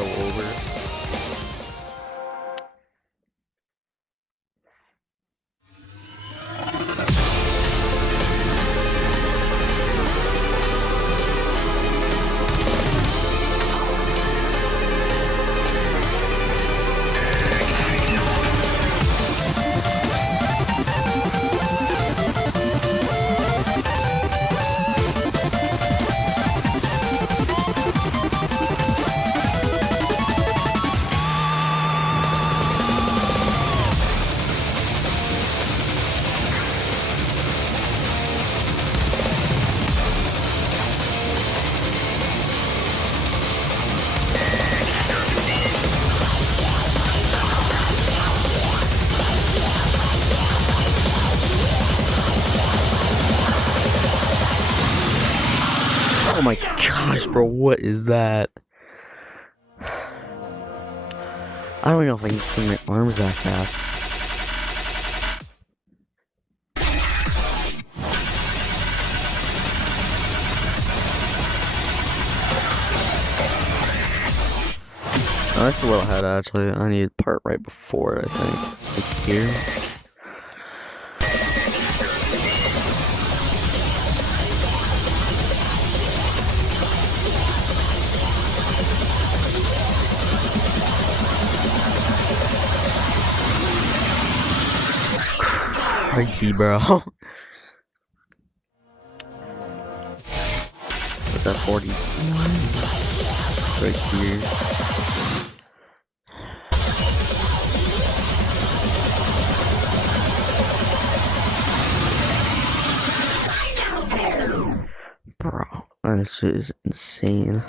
so over. Oh my gosh, bro, what is that? I don't know if I can swing my arms that fast. Oh, that's a little head actually. I need a part right before it, I think. Like here. Crikey, bro. Put that 40 right here. Bro, that shit is insane.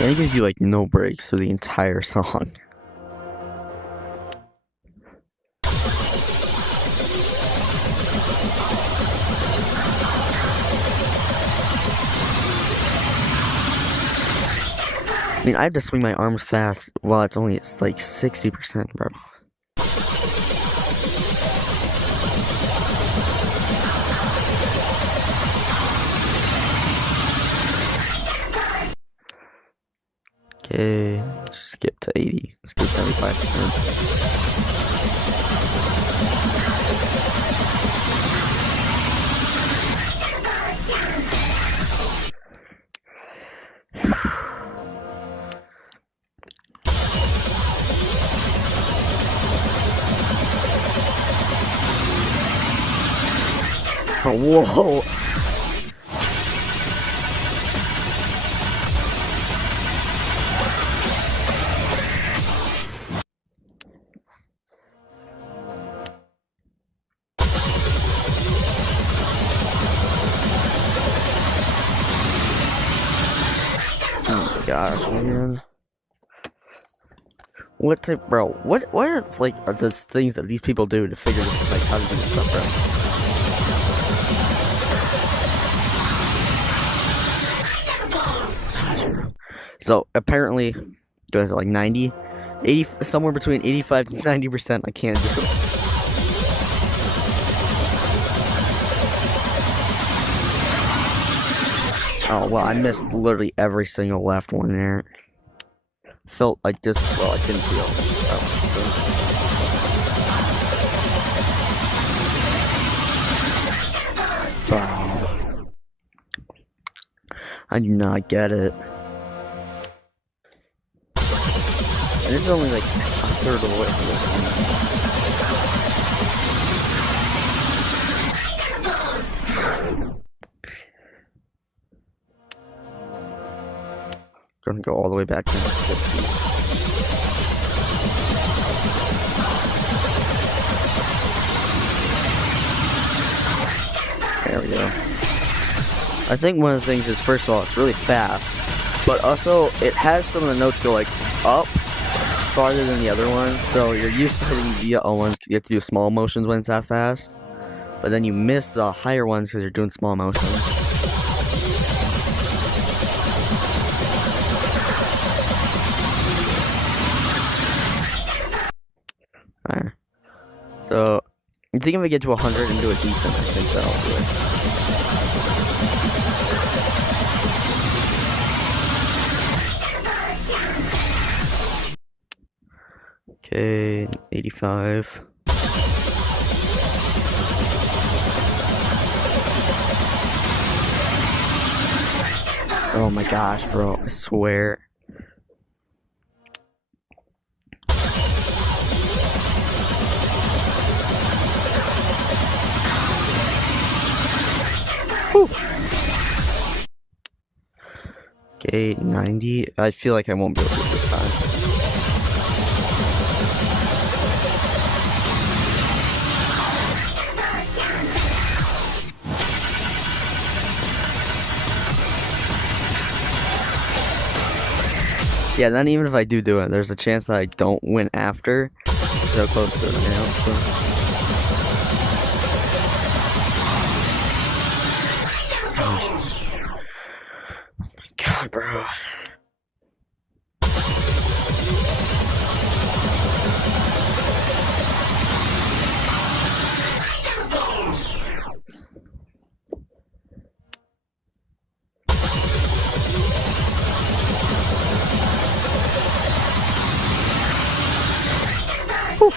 And it gives you like no breaks through the entire song. I mean, I have to swing my arms fast while it's like 60%, bro. Okay, skip to 80. Let's get 75%. Oh, whoa! Oh my gosh, man. What type, bro? What is like are the things that these people do to figure this, like how to do this stuff, bro? So apparently, guys, like 90, 80, somewhere between 85 to 90%. I can't do it. Oh well, I missed literally every single left one there. Felt like this. Well, I didn't feel. Oh, I do not get it. And this is only like a third of the way through this one. Gonna go all the way back to 60. There we go. I think one of the things is, first of all, it's really fast, but also it has some of the notes go like up farther than the other ones, so you're used to hitting the ones because you have to do small motions when it's that fast, but then you miss the higher ones because you're doing small motions. So, I think if I get to 100 and do it decent, I think that'll do it. Okay, 85. Oh my gosh, bro, I swear. Whew. Okay, 90. I feel like I won't be able to do it this time. Yeah, then even if I do it, there's a chance that I don't win after. So close to it now, so. Gosh. Oh my god, bro. Whew.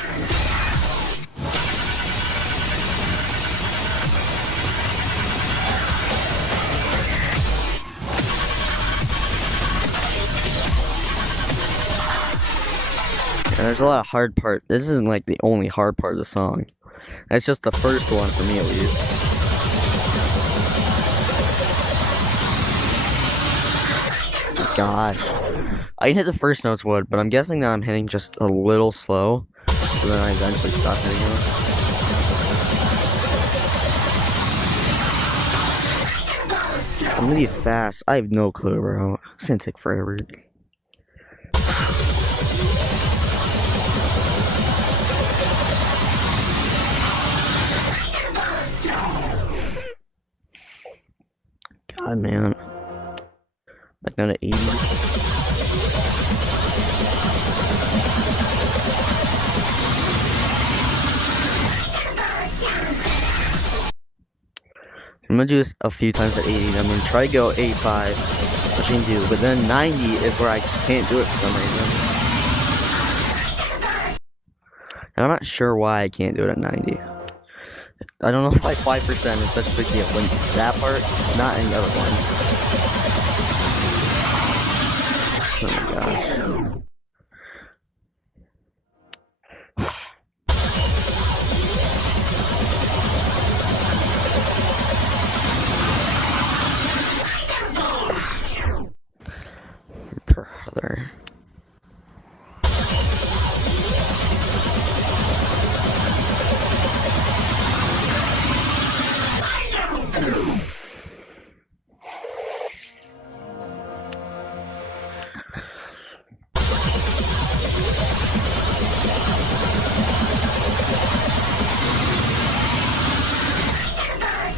And there's a lot of hard part. This isn't like the only hard part of the song. That's just the first one for me at least. Gosh. I can hit the first notes wood, but I'm guessing that I'm hitting just a little slow. So then I eventually stop hitting them. I'm gonna be fast. I have no clue, bro. It's gonna take forever. God, man. Back down to 80. I'm gonna do this a few times at 80. I'm gonna try to go 85, which I can do, but then 90 is where I just can't do it for some reason. And I'm not sure why I can't do it at 90. I don't know why 5% is such a big deal when that part, not any other ones. Oh my gosh. Brother.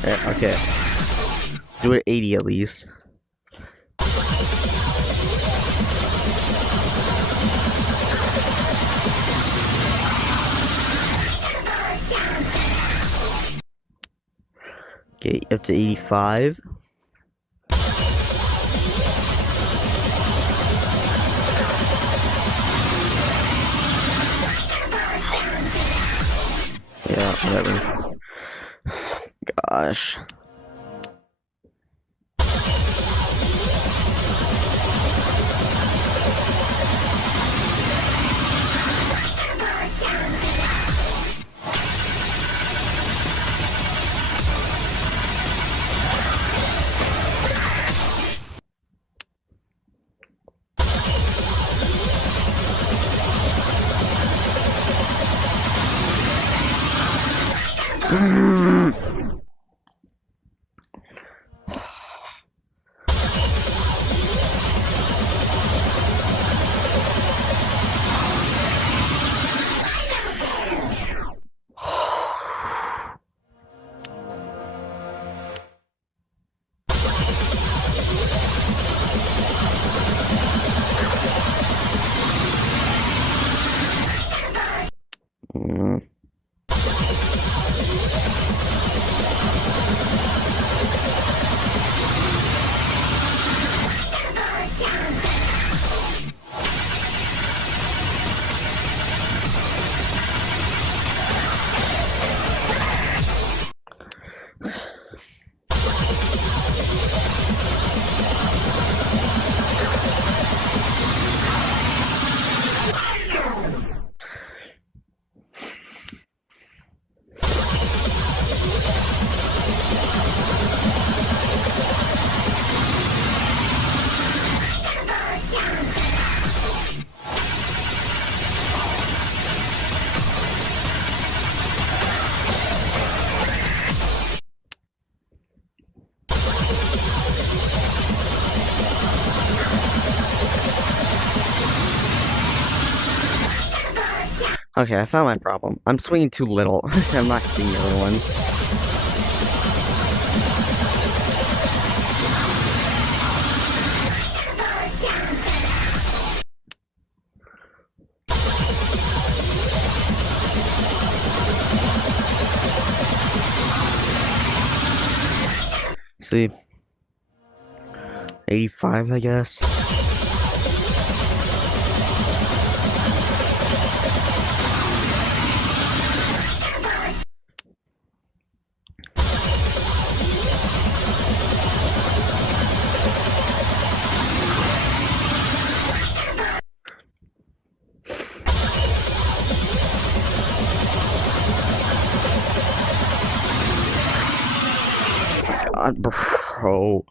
Yeah, okay. Do it 80 at least. Okay, up to 85. Yeah, whatever. Gosh. Okay, I found my problem. I'm swinging too little. I'm not hitting the other ones. See, 85, I guess. God, bro.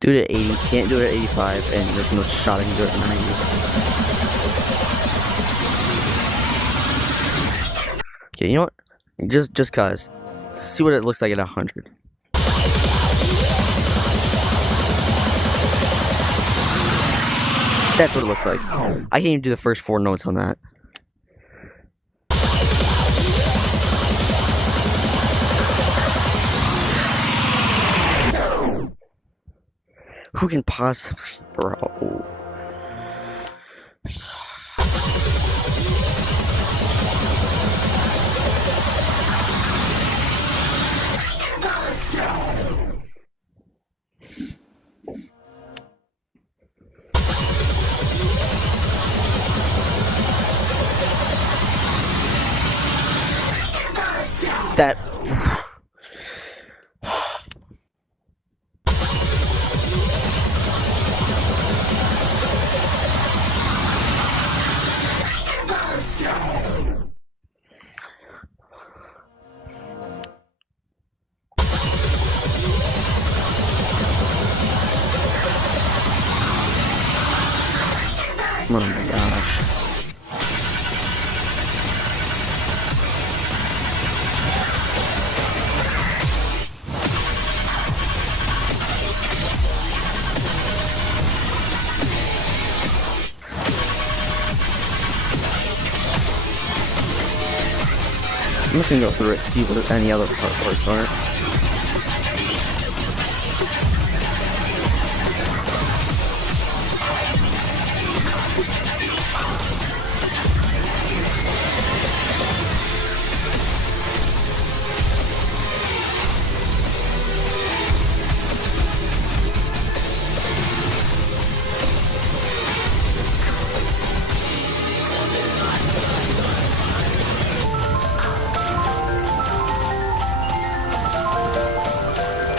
Do it at 80, can't do it at 85, and there's no shot I can do it at 90. Okay, you know what? Just cause. See what it looks like at 100. That's what it looks like. I can't even do the first 4 notes on that. Who can possibly, bro? That. Oh my gosh. I'm just gonna go through it, see what any other parts are.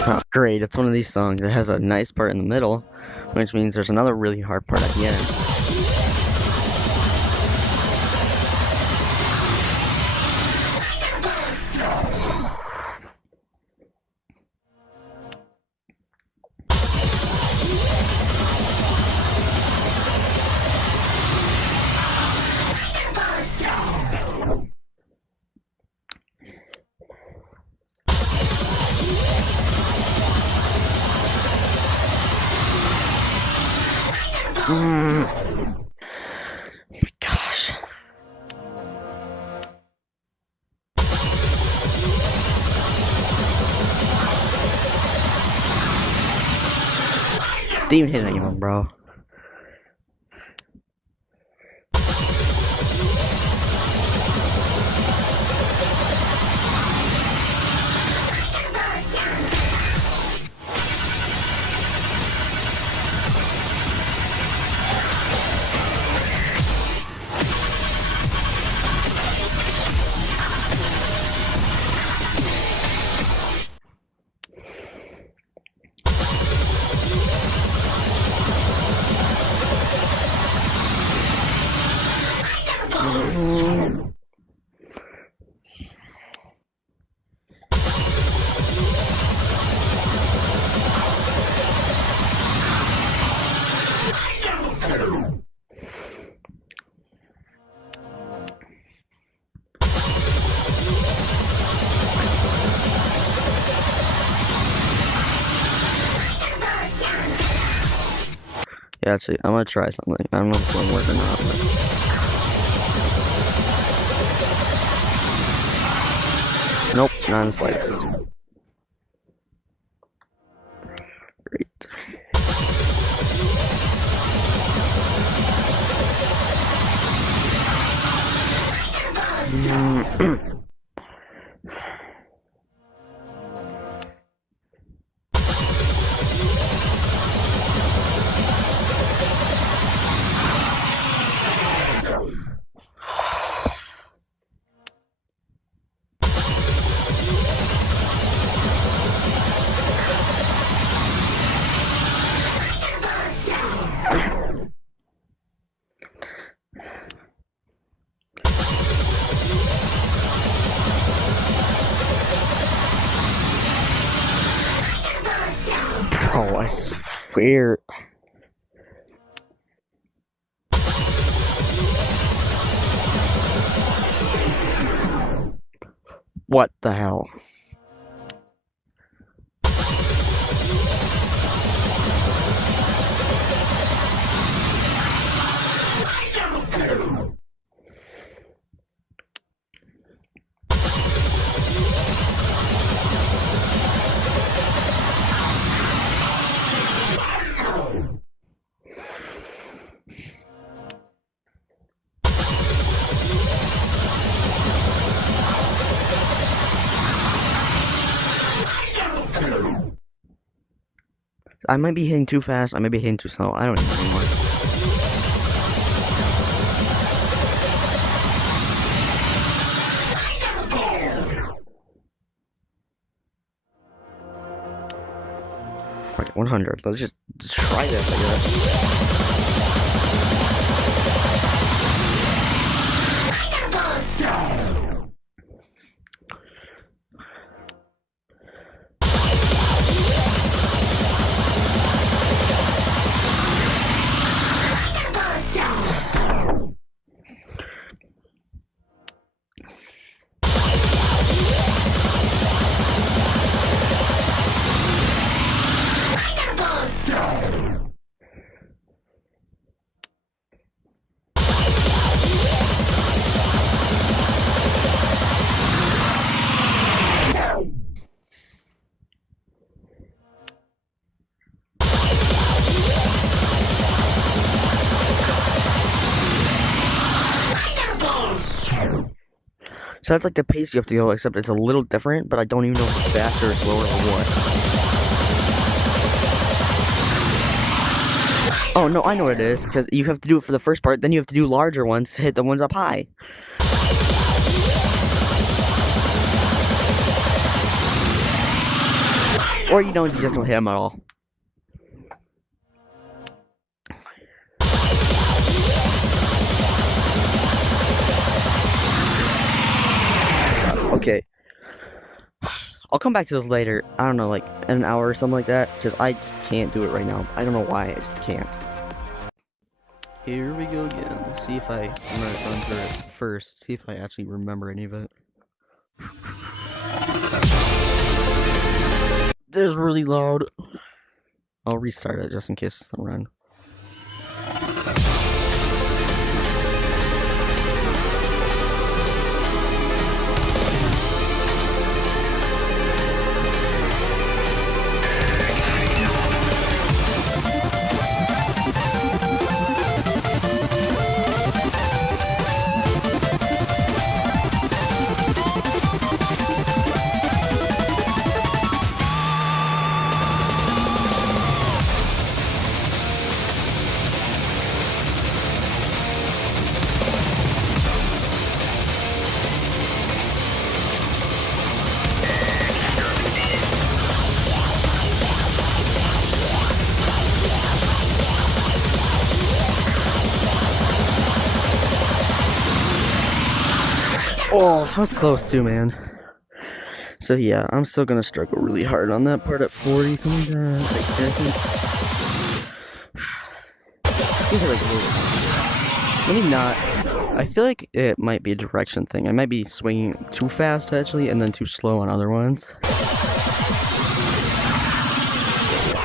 Oh, great, it's one of these songs that has a nice part in the middle, which means there's another really hard part at the end. Oh my gosh. Didn't even hit anyone, bro. Yeah, actually, I'm gonna try something. I don't know if it's gonna work or not, but... Nope, not in the slightest. Great. Bro, I swear. What the hell? I might be hitting too fast, I might be hitting too slow, I don't even know anymore. Alright, 100. Let's just try this, I guess. So that's like the pace you have to go, except it's a little different, but I don't even know if it's faster or slower or what. Oh, no, I know what it is, because you have to do it for the first part, then you have to do larger ones to hit the ones up high. Or you just don't hit them at all. Okay. I'll come back to this later. I don't know, like in an hour or something like that. Because I just can't do it right now. I don't know why. I just can't. Here we go again. Let's see if I'm gonna run through it first. See if I actually remember any of it. This is really loud. I'll restart it just in case it's gonna run. Oh, I was close too, man. So yeah, I'm still gonna struggle really hard on that part at 40, something like that. Let me not. I feel like it might be a direction thing. I might be swinging too fast, actually, and then too slow on other ones.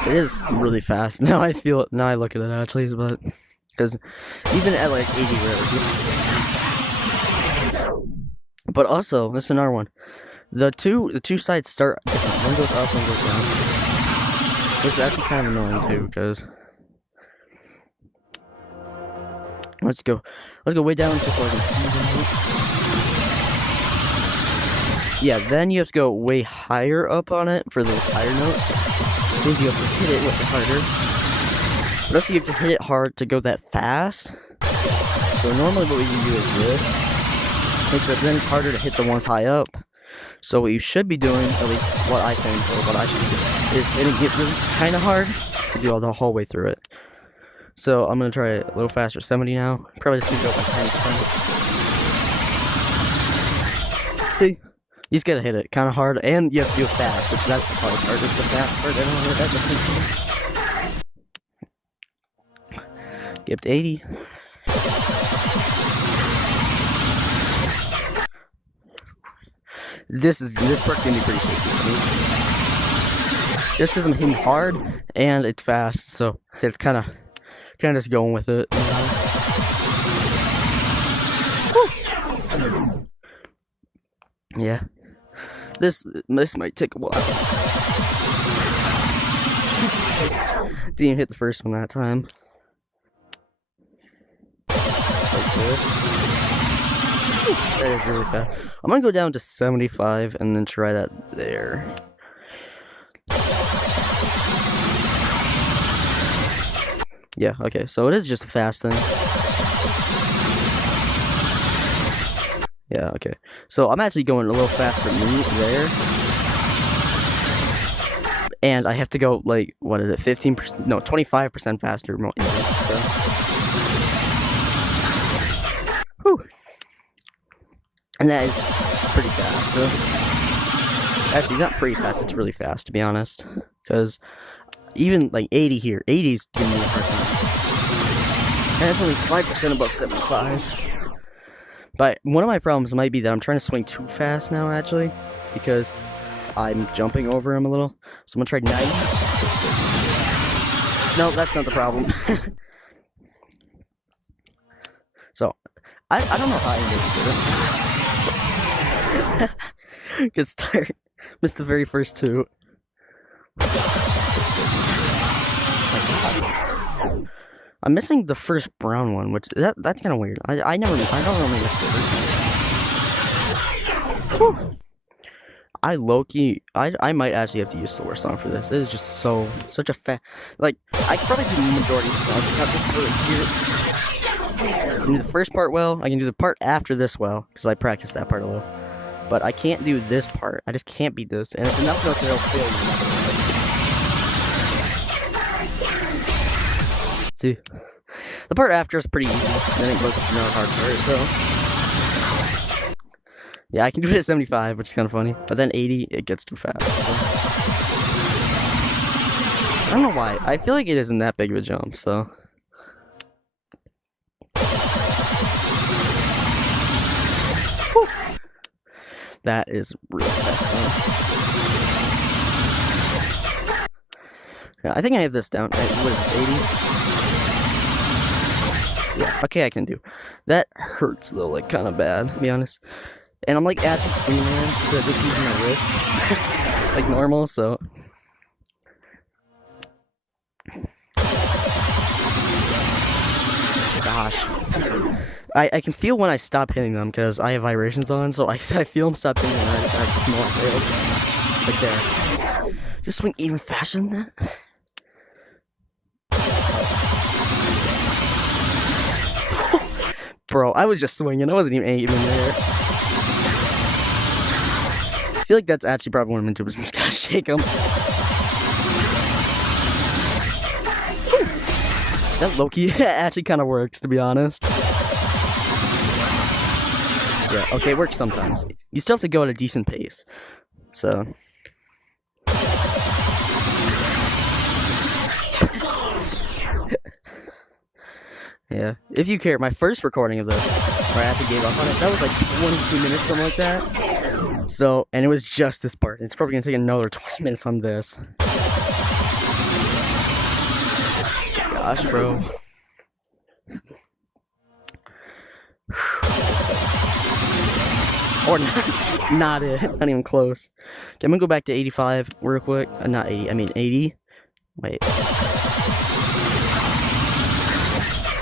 It is really fast. Now I feel it. Now I look at it actually, but because even at like 80 whatever, it's fast. But also, this is another one. The two sides start different. One goes up, one goes down. Which is actually kind of annoying too, because let's go way down just so I can see the notes. Yeah, then you have to go way higher up on it for those higher notes. Which means you have to hit it with the harder. But also you have to hit it hard to go that fast. So normally what we do is this. Except then it's harder to hit the ones high up. So what you should be doing, at least what I think, or what I should do, is hitting it really kind of hard to do all the whole way through it. So I'm going to try it a little faster, 70 now. Probably just going to go by 10. See? You just gotta hit it kind of hard, and you have to do it fast, which that's the hard part. Just the fast part, I don't know what that doesn't. Get up to 80. This part's gonna be pretty shaky for me. This doesn't hit hard, and it's fast, so it's kind of just going with it. Yeah. This might take a while. Didn't even hit the first one that time. Like this. That is really fast. I'm gonna go down to 75 and then try that there. Yeah, okay, so it is just a fast thing. Yeah, okay. So I'm actually going a little faster than me there. And I have to go, like, what is it, 15%? No, 25% faster. So. Whew. And that is pretty fast, so. Actually, not pretty fast, it's really fast, to be honest. Because even, like, 80 here, 80 is giving me a hard time. And it's only 5% above 75. But one of my problems might be that I'm trying to swing too fast now, actually, because I'm jumping over him a little. So I'm gonna try 90. No, that's not the problem. So, I don't know how I did it. Good start. Missed the very first two. Oh my God. I'm missing the first brown one, which that's kind of weird. I don't normally miss the first one. Whew. I might actually have to use Solar Song for this. It is just such a like, I can probably do the majority of the songs. Just have this part here. I can do the first part well. I can do the part after this well, because I practiced that part a little. But I can't do this part. I just can't beat this, and it's enough notes that it'll fail you. See, the part after is pretty easy, and then it goes to another hard part, so. Yeah, I can do it at 75, which is kind of funny, but then 80, it gets too fast. So. I don't know why, I feel like it isn't that big of a jump, so. Whew. That is really fast. Yeah, I think I have this down. What is this, 80? Yeah, okay, I can do. That hurts though, like kind of bad, to be honest. And I'm like actually swinging around instead of just using my wrist, like normal. So. Gosh, I can feel when I stop hitting them because I have vibrations on, so I feel them stop hitting them. And I just know I failed. Like there. Just swing even faster than that. Bro, I was just swinging. I wasn't even aiming there. I feel like that's actually probably what I'm into. I'm just gonna shake them. That low-key actually kind of works, to be honest. Yeah, okay, it works sometimes. You still have to go at a decent pace. So. Yeah, if you care, my first recording of this, where I actually gave up on it, that was like 22 minutes, something like that. So, and it was just this part. It's probably gonna take another 20 minutes on this. gosh, bro. Or not it. Not even close. Okay, I'm gonna go back to 85 real quick. Not 80, I mean 80. Wait.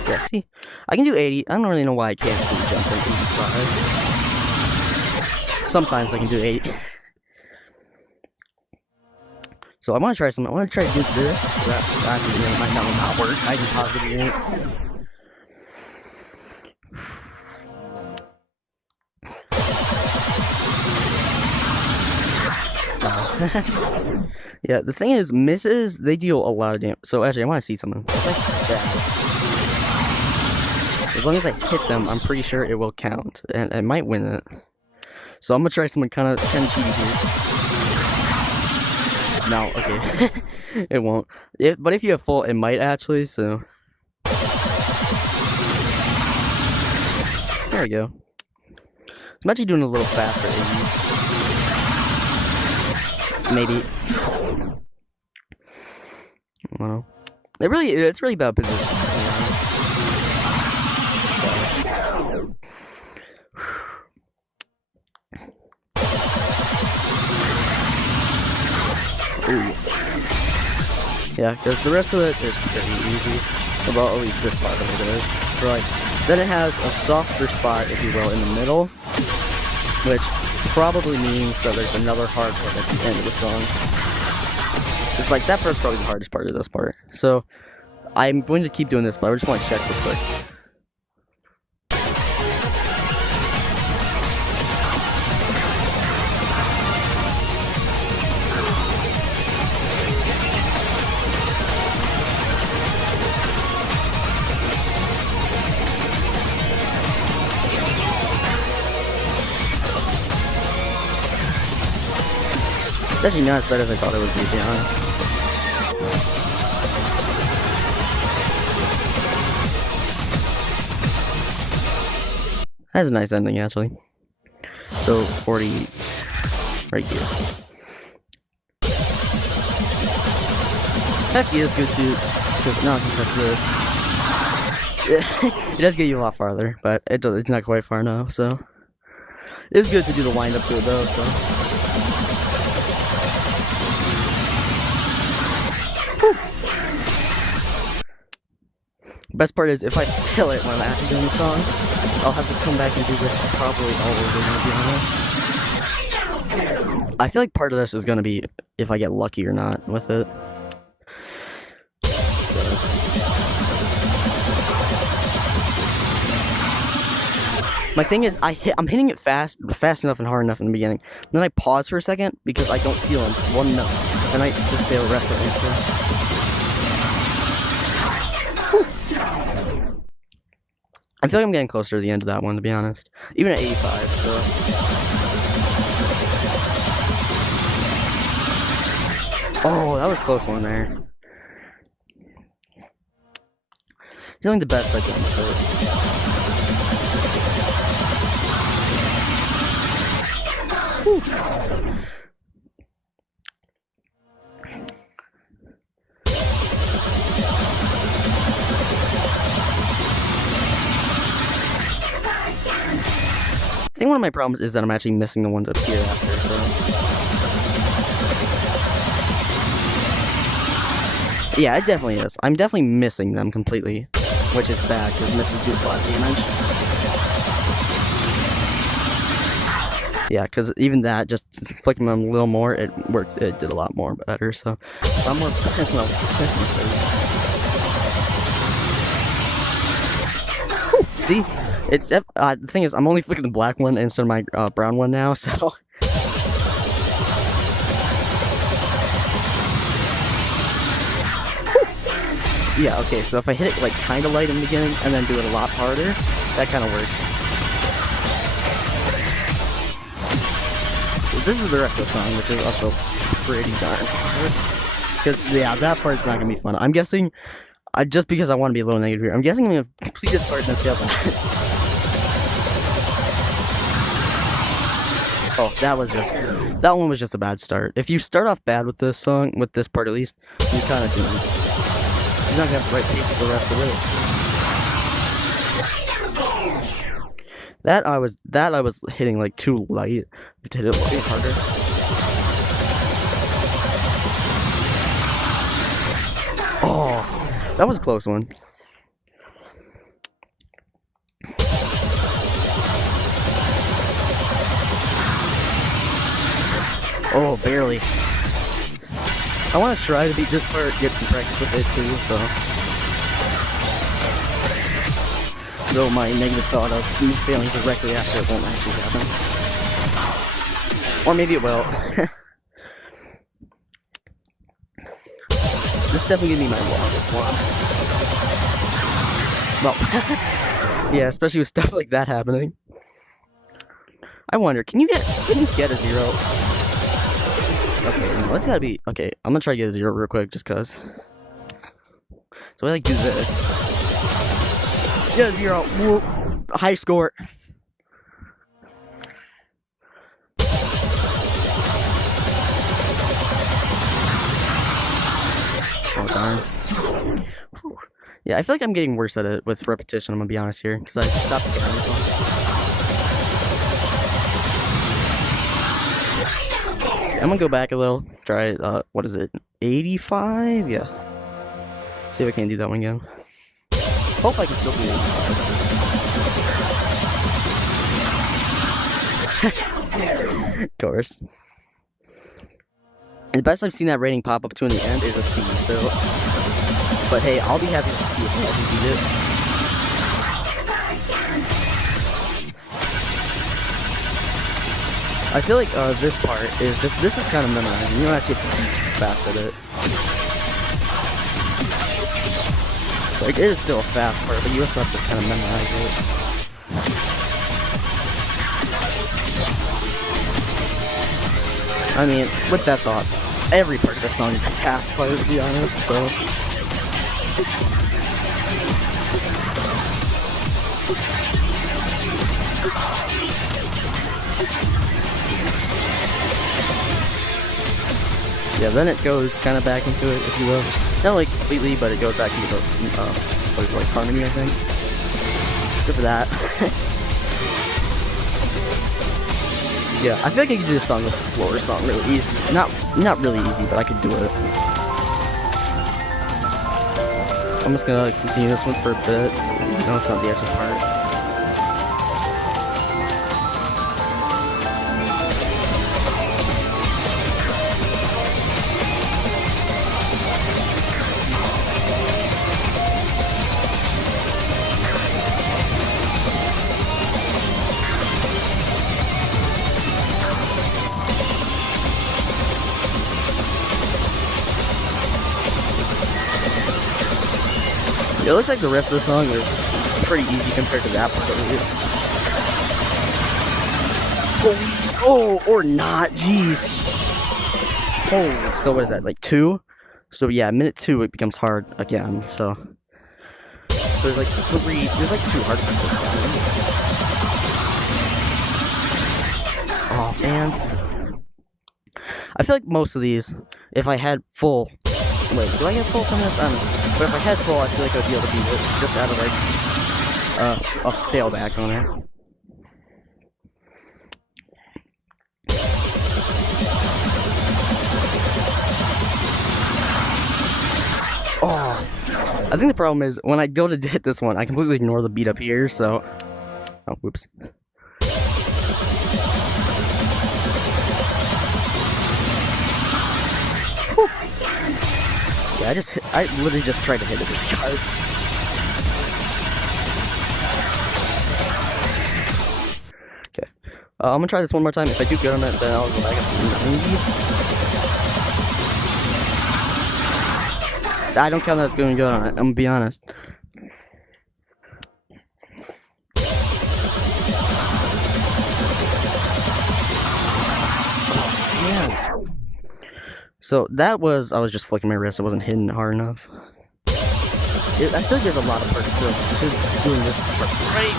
Yeah, see? I can do 80. I don't really know why I can't do jump from 85. Sometimes I can do 80. So I want to try something. I want to try to do this. That actually might not work. I can positively do it. Yeah, the thing is, misses, they deal a lot of damage. So actually, I want to see something. As long as I hit them, I'm pretty sure it will count. And I might win it. So I'm going to try something kind of cheaty here. No, okay. It won't. But if you have full, it might actually, so. There we go. I'm actually doing a little faster. Maybe. I don't know. It's really bad position, to be honest. Ooh. Yeah, because the rest of it is pretty easy. Well, at least this part of it is. So, like, then it has a softer spot, if you will, in the middle, which probably means that there's another hard part at the end of the song. It's like, that part's probably the hardest part of this part. So, I'm going to keep doing this, but I just want to check real quick. It's actually not as bad as I thought it would be, to be honest. That's a nice ending, actually. So, 40 right here. Actually is good too, because now I can press this. It does get you a lot farther, but it's not quite far enough, so. It's good to do the wind up to it though, so. Best part is, if I kill it when I'm actually doing the song, I'll have to come back and do this probably all over again, to be honest. I feel like part of this is gonna be if I get lucky or not with it. My thing is, I'm hitting it fast enough and hard enough in the beginning. And then I pause for a second because I don't feel one note, and I just fail the rest of it. So. I feel like I'm getting closer to the end of that one, to be honest. Even at 85, so. Oh, that was a close one there. It's only the best I've done with it. Whew. I think one of my problems is that I'm actually missing the ones up here after, so. Yeah, it definitely is. I'm definitely missing them completely, which is bad, because misses do a lot of damage. Yeah, because even that, just flicking them a little more, it worked. It did a lot more better, so. A lot more. That's not see? It's the thing is, I'm only flicking the black one instead of my brown one now, so. Yeah, okay, so if I hit it like kind of light in the beginning and then do it a lot harder, that kind of works. This is the rest of the song, which is also pretty darn hard. Because, yeah, that part's not going to be fun. I'm guessing, just because I want to be a little negative here, I'm guessing I'm going to complete this part and then fail that. Oh, that one was just a bad start. If you start off bad with this song, with this part at least, you kind of do. He's not gonna have the right pace for the rest of it. That I was hitting like too light. To hit it way harder. Oh, that was a close one. Oh, barely. I want to try to beat this part, get some practice with it too, so my negative thought of me failing directly after it won't actually happen. Or maybe it will. This definitely gonna be my longest one. Well, yeah, especially with stuff like that happening. I wonder, can you get a 0? Okay, no, it's gotta be okay. I'm gonna try to get a 0 real quick, just cause. So I like do this. Yeah, 0. Whoop. High score. Oh darn. Whew. Yeah, I feel like I'm getting worse at it with repetition. I'm gonna be honest here, because I stopped caring this one. I'm gonna go back a little. Try what is it? 85? Yeah. See if I can do that one again. Hope I can still do 85. Of course. The best I've seen that rating pop up to in the end is a C, so. But hey, I'll be happy to see if I can beat it. I feel like this part is just, this is kind of memorizing. You don't actually have to be too fast at it. Like, it is still a fast part, but you also have to kind of memorize it. I mean, with that thought, every part of the song is a fast part, to be honest, so. Yeah, then it goes kind of back into it, if you will. Not like completely, but it goes back into the, what is it, like harmony, I think. Except for that. Yeah, I feel like I could do this song, a slower song, really easy. Not really easy, but I could do it. I'm just gonna continue this one for a bit. No, it's not the actual part. It looks like the rest of the song is pretty easy compared to that part, at least. Oh, or not, jeez. Oh, so what is that, like 2? So yeah, minute 2 it becomes hard again, so. So there's like 3, there's like 2 hard parts this time. Oh, man. I feel like most of these, if I had full. Wait, do I get full from this? I don't know. But if I had full, I feel like I'd be able to beat it. Just out of like, a failback on it. Oh! I think the problem is, when I go to hit this one, I completely ignore the beat up here, so. Oh, whoops. Whew. Yeah, I literally just tried to hit it with the card. Okay. I'm gonna try this one more time. If I do good on it, then I'll go back up to 90. I don't count that as doing good on it, I'm gonna be honest. Oh, man. So that was, I was just flicking my wrist, I wasn't hitting hard enough. I feel like there's a lot of parts to doing this part right.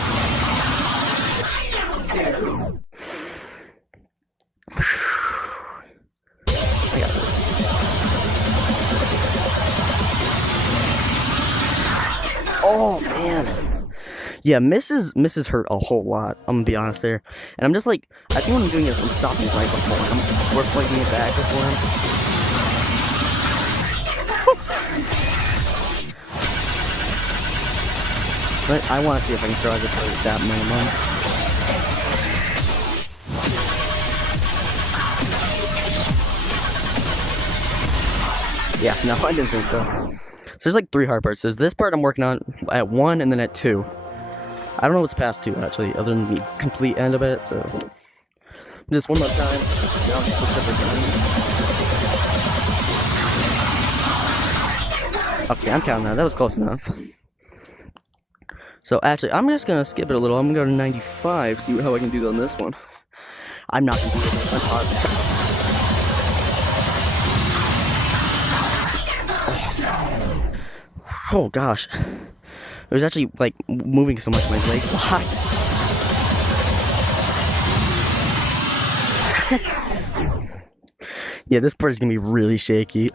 I got this. Oh man. Yeah, misses hurt a whole lot. I'm gonna be honest there. And I'm just like, I think what I'm doing is I'm stopping right before him. We're flicking it back before him. But I want to see if I can throw this at that minimum. Yeah, no, I didn't think so. So there's like 3 hard parts. There's this part I'm working on at 1 and then at 2. I don't know what's past 2 actually, other than the complete end of it, so. Just one more time. Then I'll just switch up again. Okay, I'm counting that. That was close enough. So actually, I'm just gonna skip it a little. I'm gonna go to 95, see how I can do on this one. I'm not gonna do this, I'm positive. Oh gosh. It was actually like moving so much, my legs locked. Yeah, this part is gonna be really shaky.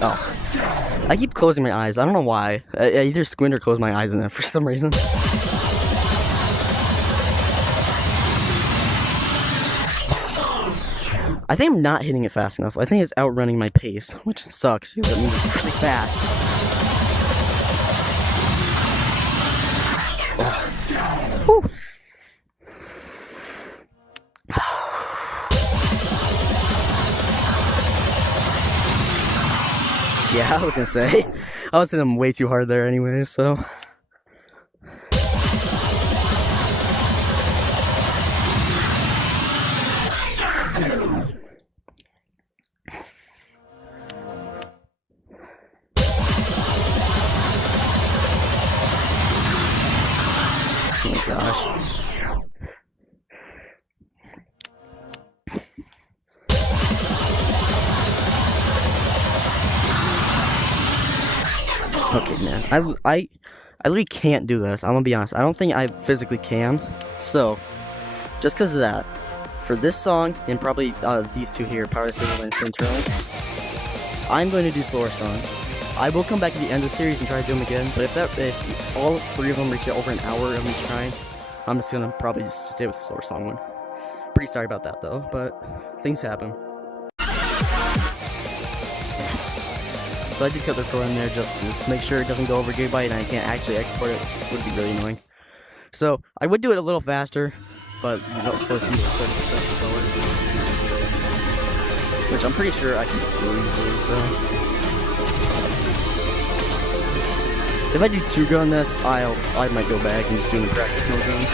Oh. I keep closing my eyes. I don't know why. I either squint or close my eyes in it for some reason. I think I'm not hitting it fast enough. I think it's outrunning my pace, which sucks because it means it's really fast. Oh. Yeah, I was gonna say. I was hitting him way too hard there anyway, so. Oh my gosh. Okay, man. I literally can't do this. I'm gonna be honest. I don't think I physically can. So, just because of that, for this song and probably these 2 here, Power Save and Intro, I'm going to do slower song. I will come back at the end of the series and try to do them again. But if all 3 of them reach over an hour of me trying, I'm just gonna probably just stay with the slower song one. Pretty sorry about that though, but things happen. So I did cut the record in there just to make sure it doesn't go over gigabyte and I can't actually export it, which would be really annoying. So I would do it a little faster, but so 30% slower, which I'm pretty sure I can just do easily. So if I do 2 go on this, I might go back and just do the practice mode gun.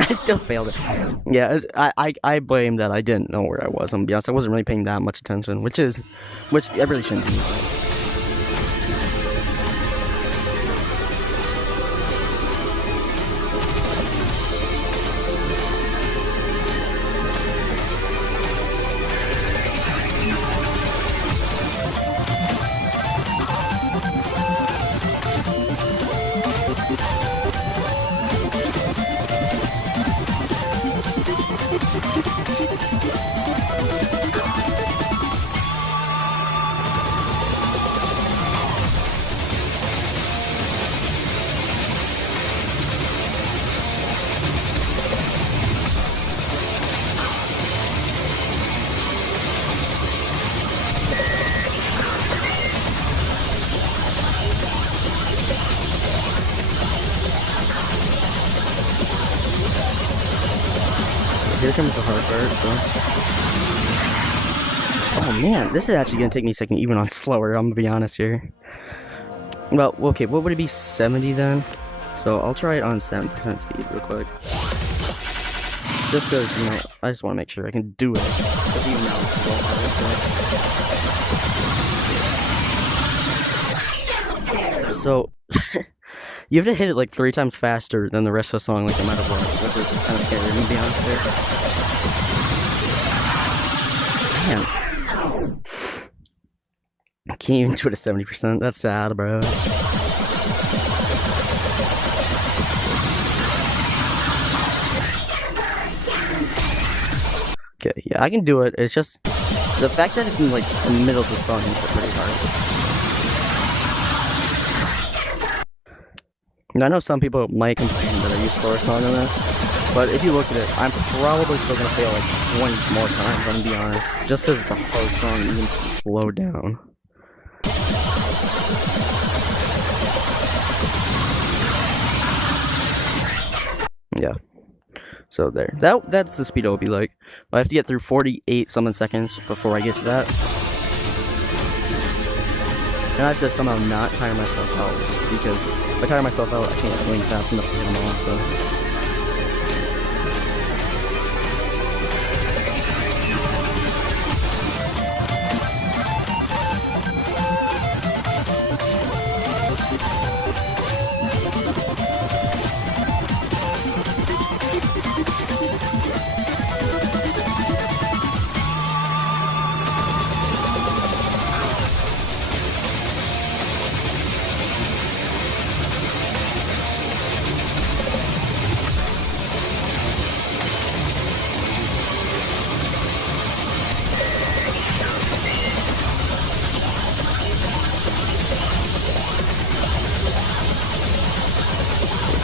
I still failed it. Yeah, I blame that I didn't know where I was. I'm gonna be honest, I wasn't really paying that much attention, which I really shouldn't do. Here comes the hard part, so. Oh man, this is actually gonna take me a second even on slower, I'm gonna be honest here. Well, okay, what would it be, 70 then? So I'll try it on 7% speed real quick. Just because, you know, I just want to make sure I can do it. Because even now it's a little hard, so you have to hit it like 3 times faster than the rest of the song, like no matter what, which is kind of scary, to be honest here. Man. I can't even do it at 70%. That's sad, bro. Okay, yeah, I can do it. It's just the fact that it's in like the middle of the song makes it pretty hard. And I know some people might complain that I use slower song in this, but if you look at it, I'm probably still gonna fail like 20 more times, I'm gonna be honest. Just because it's a hard song, you can slow down. Yeah. So there. That's the speed it will be like. I have to get through 48 something seconds before I get to that. And I have to somehow not tire myself out, because if I tire myself out, I can't swing fast enough to hit them all, so.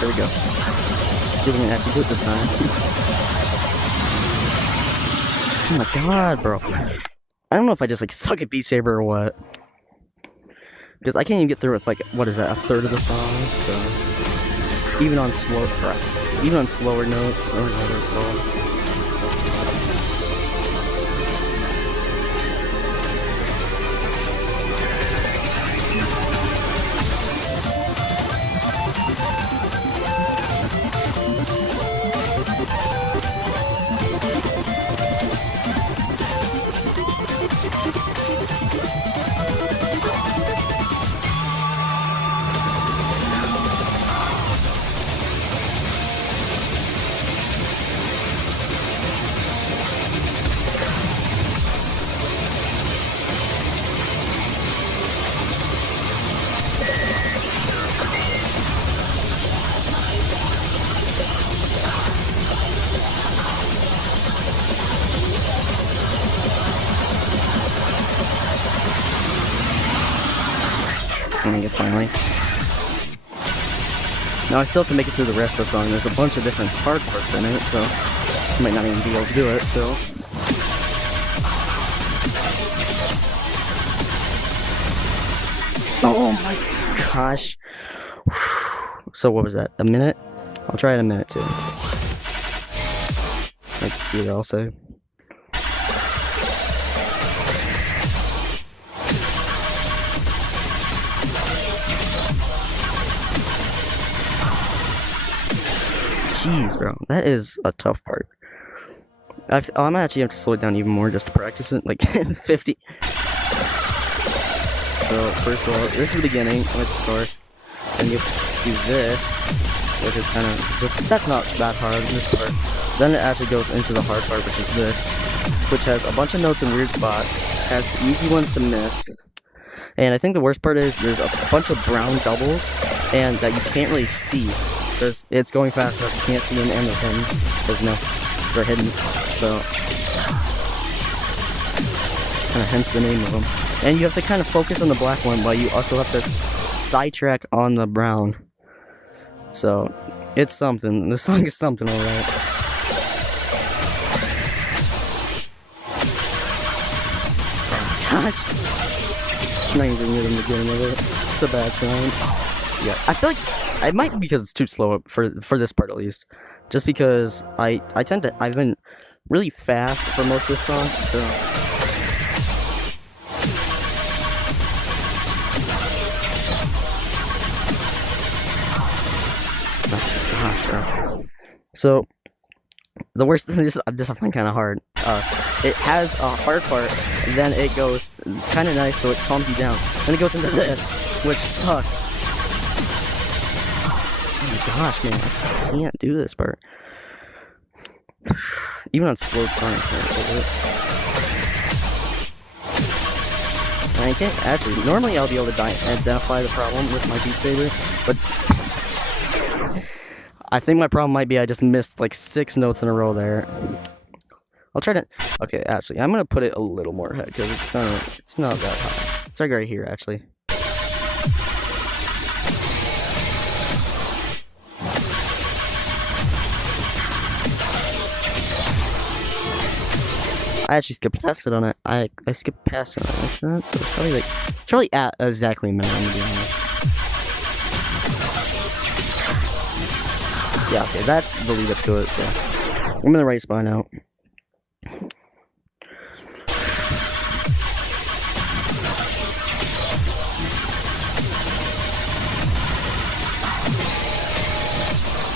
There we go. See if we can actually do it this time. Oh my god, bro. I don't know if I just like suck at Beatsaber or what. Because I can't even get through with like, what is that, a third of the song? So even on slower notes, or whatever it's called. Finally. Now I still have to make it through the rest of the song. There's a bunch of different hard parts in it, so I might not even be able to do it still. Oh my gosh. So what was that? A minute? I'll try it in a minute too. Like either I'll say. Jeez, bro, that is a tough part. I'm actually have to slow it down even more just to practice it, like 50. So first of all, this is the beginning, which of course, and you have to do this, which is kind of just, that's not that hard, this part. Then it actually goes into the hard part, which is this, which has a bunch of notes in weird spots, has easy ones to miss, and I think the worst part is there's a bunch of brown doubles, and that you can't really see. Because it's going fast enough, you can't see them and they're hidden. Because no, they're hidden. So, kind of hence the name of them. And you have to kind of focus on the black one, but you also have to sidetrack on the brown. So, it's something. The song is something, alright. Gosh. I'm not even near the beginning of it. It's a bad sign. Yeah, I feel like it might be because it's too slow for this part at least. Just because I've been really fast for most of this song, so bro. So the worst thing is this I find kind of hard. It has a hard part, then it goes kind of nice, so it calms you down. Then it goes into this, which sucks. Oh my gosh, man, I just can't do this part. Even on slow time, I can't do it. And I can't actually. Normally, I'll be able to identify the problem with my Beatsaber, but I think my problem might be I just missed like 6 notes in a row there. I'll try to. Okay, actually, I'm gonna put it a little more ahead because it's not that high. It's like right here, actually. I actually skipped past it on it. I skipped past it on it. So it's probably at exactly a minute, I'm gonna be honest. Yeah, okay, that's the lead up to it, so I'm in the right spot now.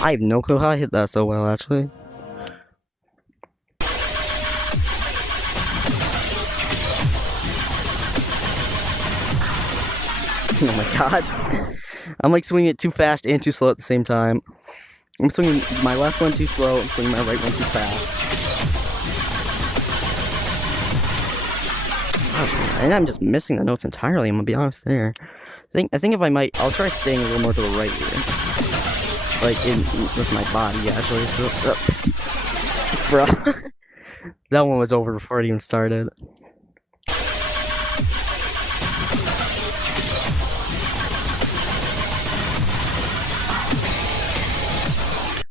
I have no clue how I hit that so well, actually. Oh my god. I'm like swinging it too fast and too slow at the same time. I'm swinging my left one too slow, I'm swinging my right one too fast. Gosh, and I'm just missing the notes entirely, I'm gonna be honest there. I think if I might, I'll try staying a little more to the right here. Like, with my body, actually. So, bro. That one was over before it even started.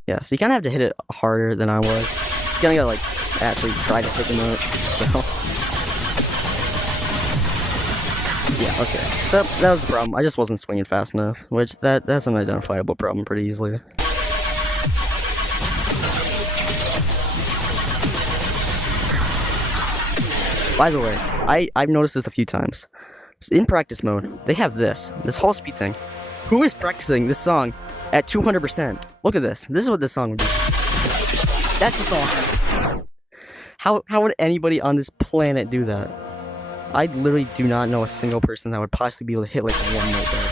Yeah, so you kind of have to hit it harder than I was. You kind of gotta, like, actually try to hit the notes, so. Yeah, okay. So, that was the problem. I just wasn't swinging fast enough, which, that's an identifiable problem pretty easily. By the way, I've noticed this a few times. So in practice mode, they have this whole speed thing. Who is practicing this song at 200%? Look at this. This is what this song would be. That's the song. How would anybody on this planet do that? I literally do not know a single person that would possibly be able to hit like one note there.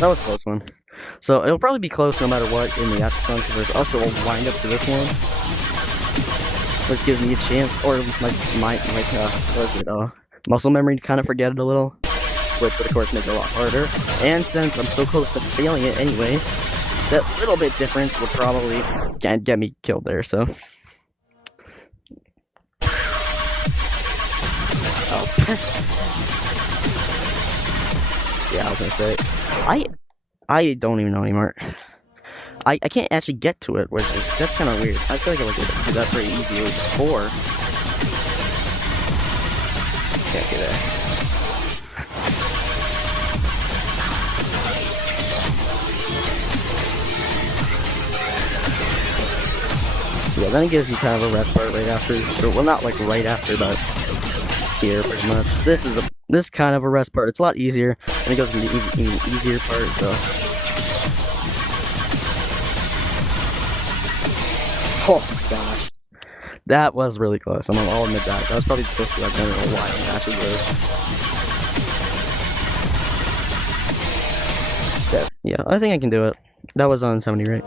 That was a close one. So it'll probably be close no matter what in the after song, because there's also a wind up to this one, which gives me a chance, or at least my muscle memory to kind of forget it a little, which would of course make it a lot harder. And since I'm so close to failing it anyways, that little bit difference would probably get me killed there. So, oh, yeah, I was gonna say, I don't even know anymore. I can't actually get to it, which is, that's kind of weird. I feel like I would do that pretty easily before. Can't get there. Yeah, then it gives you kind of a rest part right after. So, well, not like right after, but here pretty much. This kind of a rest part. It's a lot easier, and it goes into the even easier part. So, oh my gosh, that was really close. I'll admit that. That was probably the closest I've done in a while. It actually was. Yeah, I think I can do it. That was on 70, right?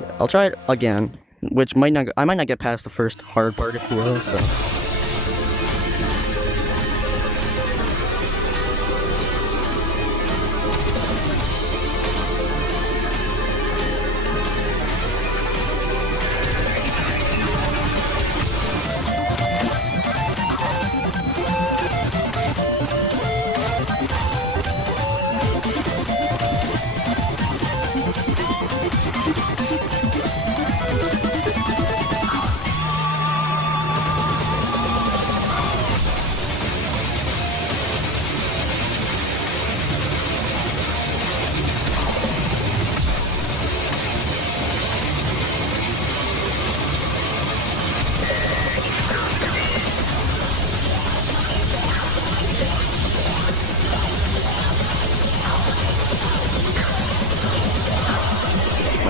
Yeah, I'll try it again, which I might not get past the first hard part, if you will. So.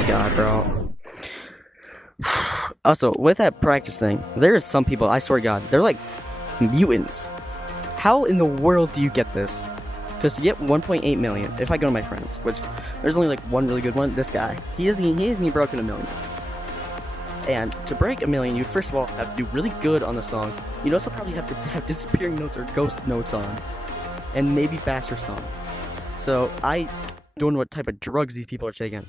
god, bro. Also, with that practice thing, there is some people, I swear to god, they're like mutants. How in the world do you get this? Because to get 1.8 million, if I go to my friends, which there's only like one really good one, this guy, he hasn't even broken 1 million. And to break 1 million, you'd first of all have to do really good on the song. You'd also probably have to have disappearing notes or ghost notes on, and maybe faster song. So I don't know what type of drugs these people are taking.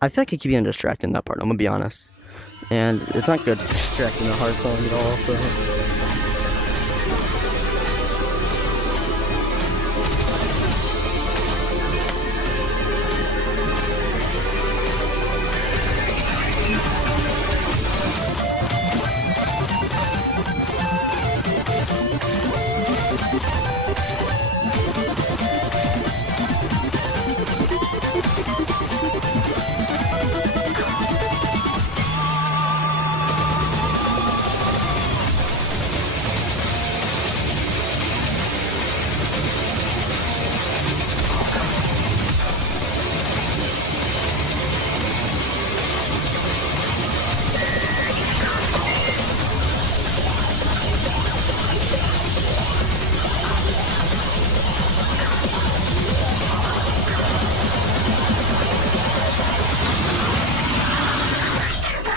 I feel like I keep getting distracted in that part, I'm gonna be honest. And it's not good to distract in a hard song at all, so...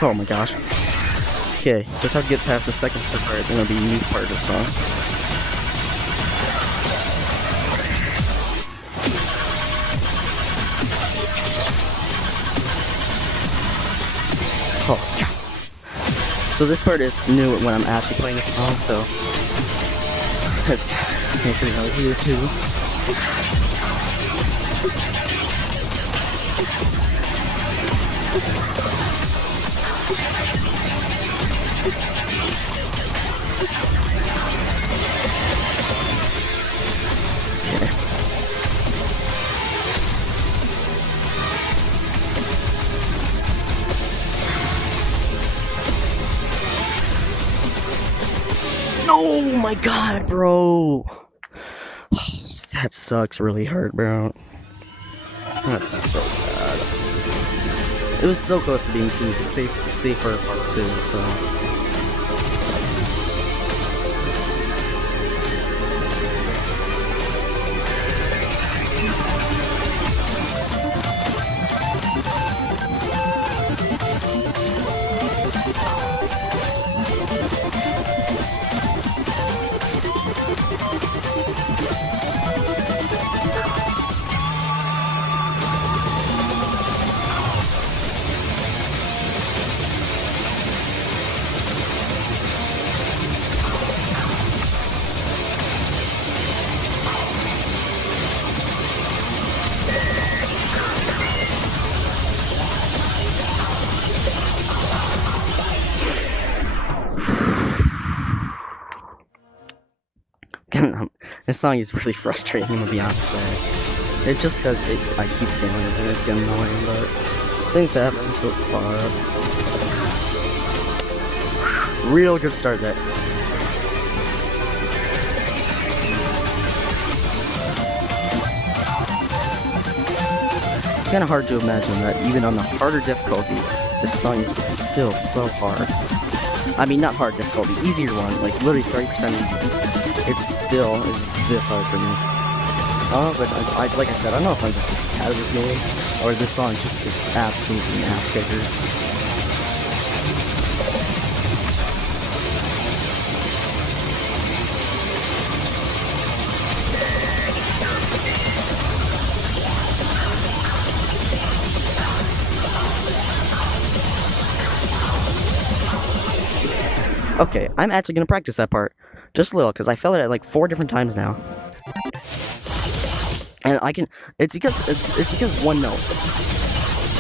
Oh my gosh. Okay, just have to get past the second part, then it'll be a new part of the song. Oh, yes! So this part is new when I'm actually playing this song, so... That's pretty hard here too. Oh my god, bro! That sucks really hard, bro. That's so bad. It was so close to being the safer part too, so... This song is really frustrating, I'm gonna be honest there. It's just because I keep failing and it's getting annoying, but things happen so far. Real good start there. It's kind of hard to imagine that even on the harder difficulty, this song is still so hard. I mean, not hard difficulty, easier one, like literally 30% easier. It still is this hard for me. But like I said, I don't know if I'm just out of this game, or this song just is absolutely an ass kicker. Okay, I'm actually gonna practice that part. Just a little, because I failed it like 4 different times now. And I can, it's because one note.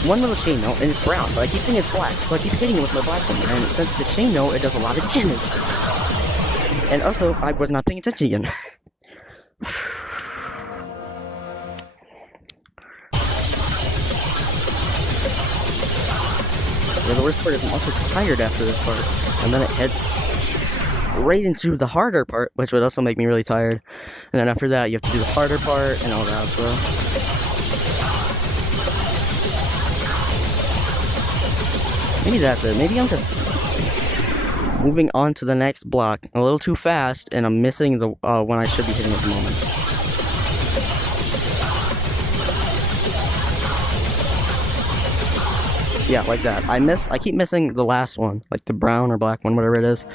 One little chain note, and it's brown, but I keep thinking it's black, so I keep hitting it with my black one, and since it's a chain note, it does a lot of damage. And also, I was not paying attention again. Yeah, the worst part is I'm also tired after this part, and then it heads right into the harder part, which would also make me really tired. And then after that, you have to do the harder part and all that, so. Maybe that's it. Maybe I'm just moving on to the next block a little too fast, and I'm missing the one I should be hitting at the moment. Yeah, like that. I keep missing the last one, like the brown or black one, whatever it is.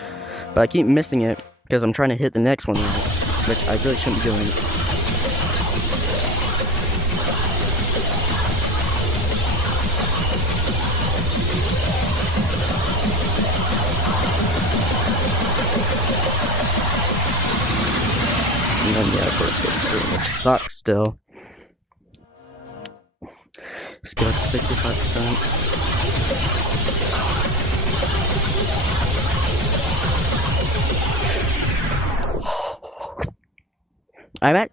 But I keep missing it because I'm trying to hit the next one now, which I really shouldn't be doing. And then, yeah, of course, this pretty much sucks still. Let's get up to 65%.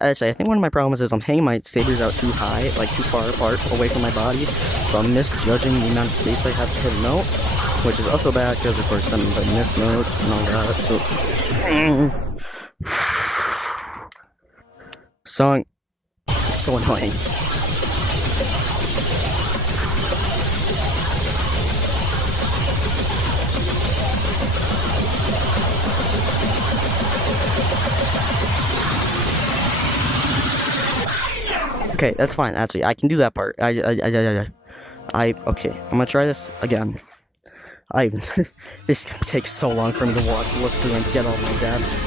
Actually, I think one of my problems is I'm hanging my sabers out too high, like too far apart, away from my body, so I'm misjudging the amount of space I have to hit a note, which is also bad, because of course that means I miss notes and all that, so... Song is so annoying. Okay, that's fine, actually. I can do that part. Okay, I'm gonna try this again. This takes so long for me to look through and get all my deaths.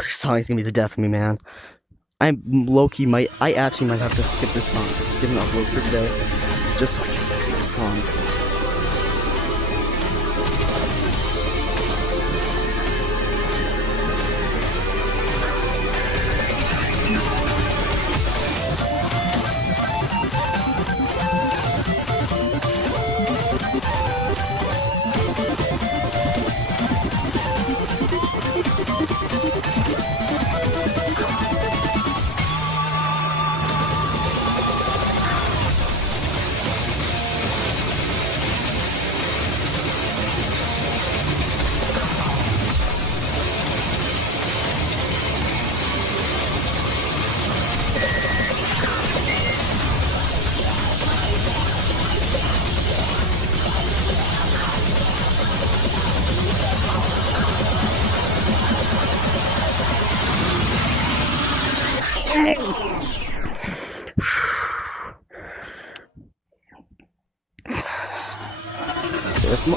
This song is gonna be the death of me, man. I actually might have to skip this song. Skip an upload for today, just so I can complete the song.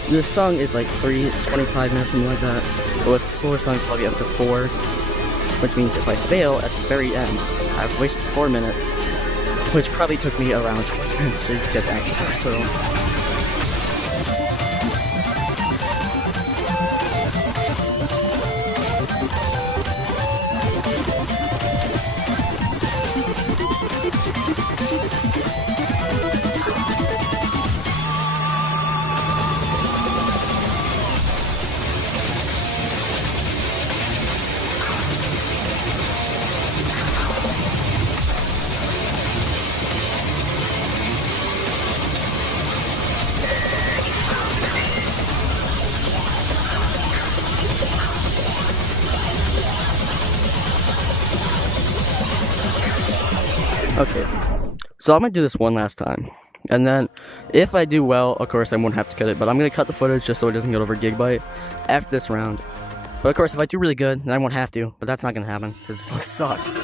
This song is like 25 minutes, something like that. But with slower songs, probably up to 4. Which means if I fail at the very end, I've wasted 4 minutes. Which probably took me around 20 minutes to just get that far, so... Okay, so I'm gonna do this one last time, and then if I do well, of course I won't have to cut it, but I'm gonna cut the footage just so it doesn't get over gigabyte after this round. But of course, if I do really good, then I won't have to, but that's not gonna happen, because this song sucks.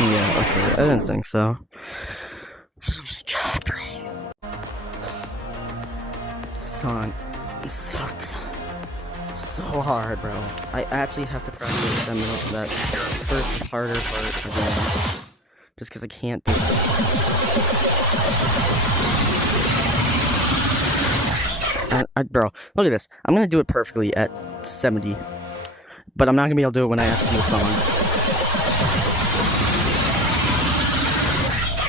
Yeah, okay, I didn't think so. Oh my god, bro. This song sucks so hard, bro. I actually have to practice that first harder part again. Just because I can't do it. Bro, look at this. I'm gonna do it perfectly at 70. But I'm not gonna be able to do it when I actually do the song.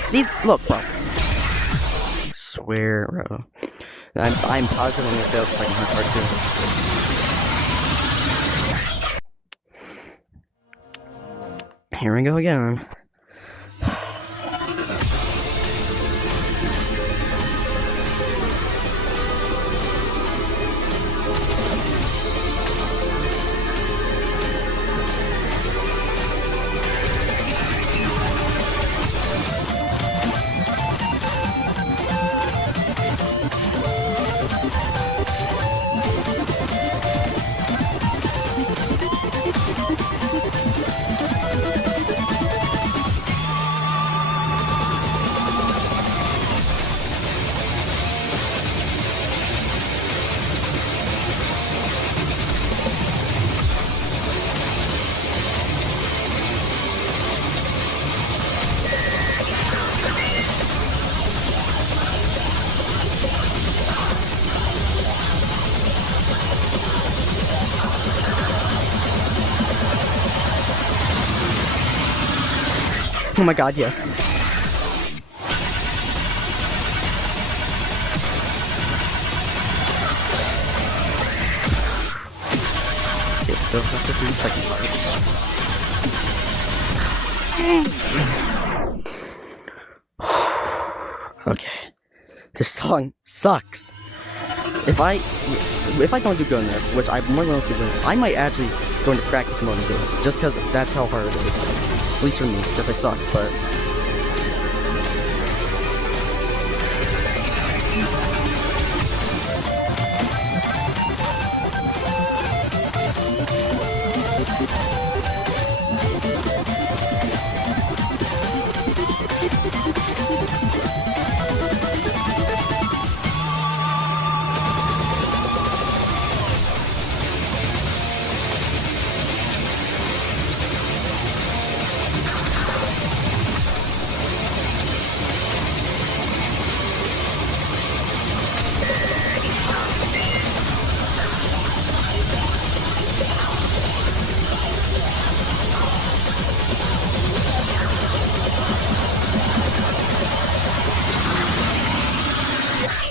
See, look, bro. I swear, bro. I'm positive I'm gonna fail the second part too. Here we go again. Oh my god, yes. Okay, still have to do the second part. Okay. This song sucks. If I don't do good in this, which I'm more than likely doing, I might actually go into practice mode and do it. Just because that's how hard it is. At least for me, because I suck, but...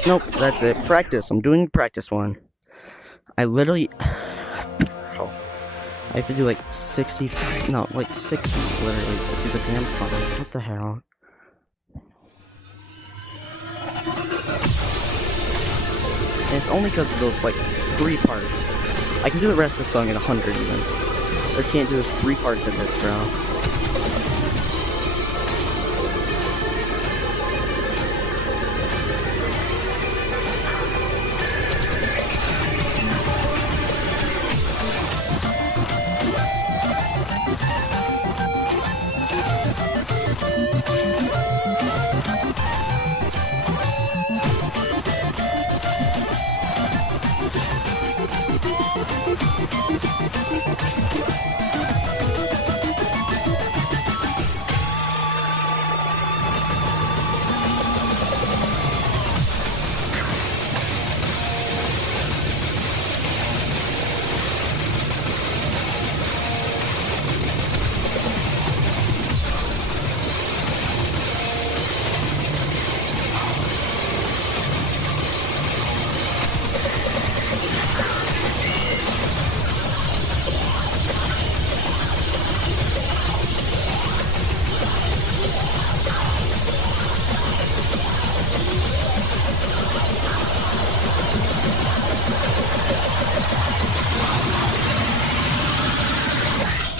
Nope, that's it. Practice. I'm doing practice one. I literally... Oh. I have to do like 60... No, like 60 literally to do the damn song. What the hell? And it's only because of those, like, 3 parts. I can do the rest of the song in 100 even. I just can't do those 3 parts of this, bro.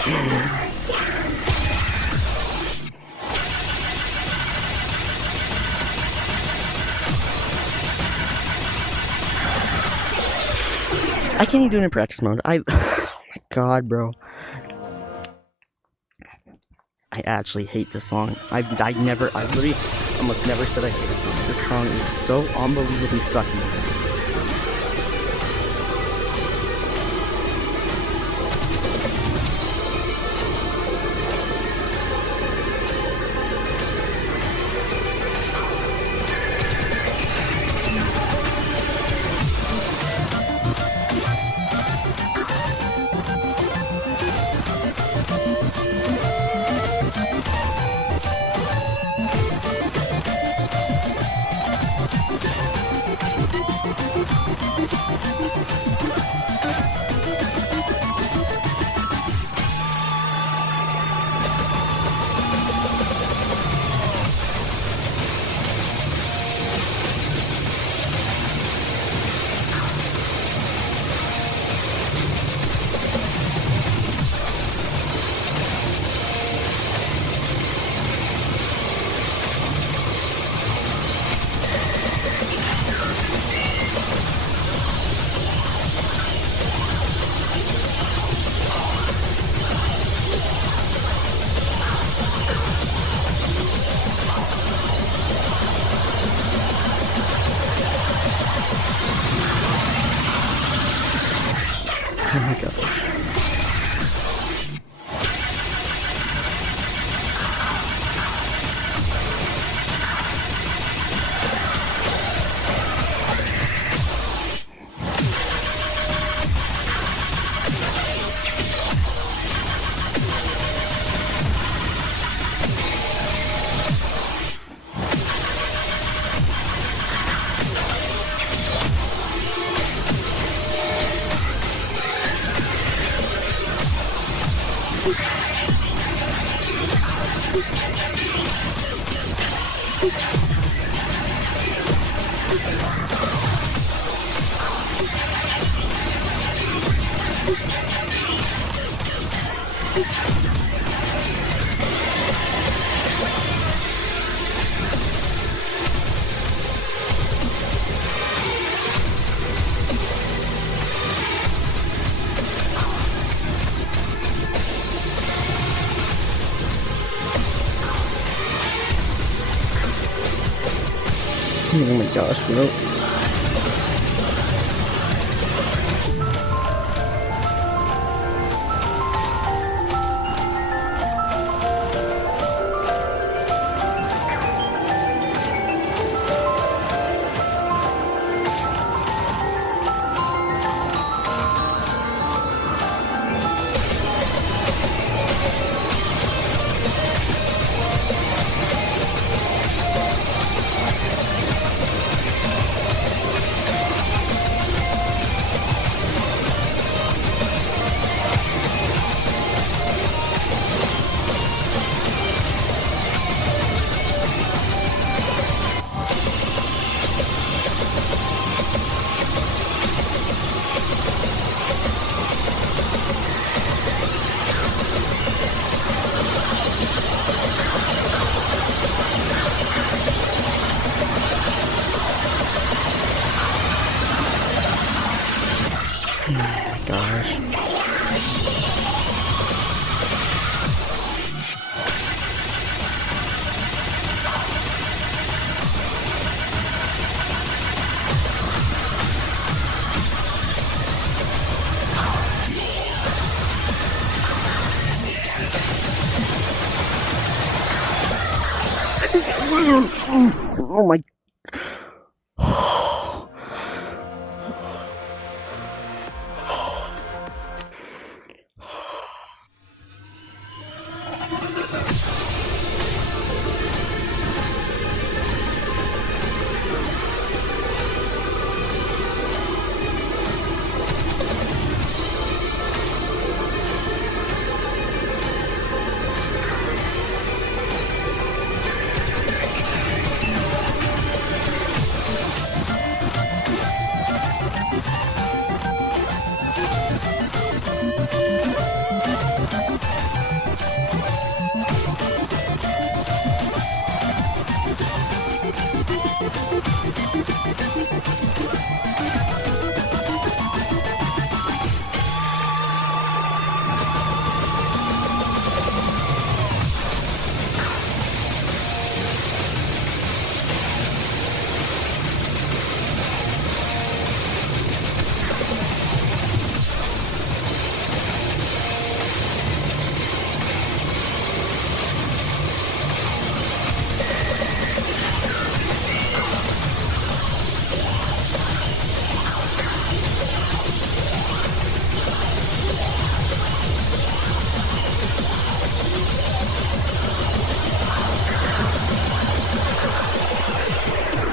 I can't even do it in practice mode. Oh my god, bro. I actually hate this song. I literally almost never said I hate this song. This song is so unbelievably sucky. Oh my god. Oh my gosh, bro. Oh my gosh. Oh my.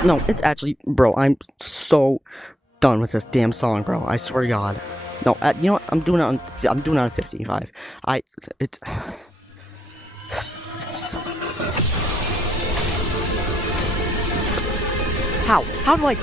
No, it's actually, bro, I'm so done with this damn song, bro. I swear to God. No, you know what? I'm doing it on 55. It's so, how? How do I?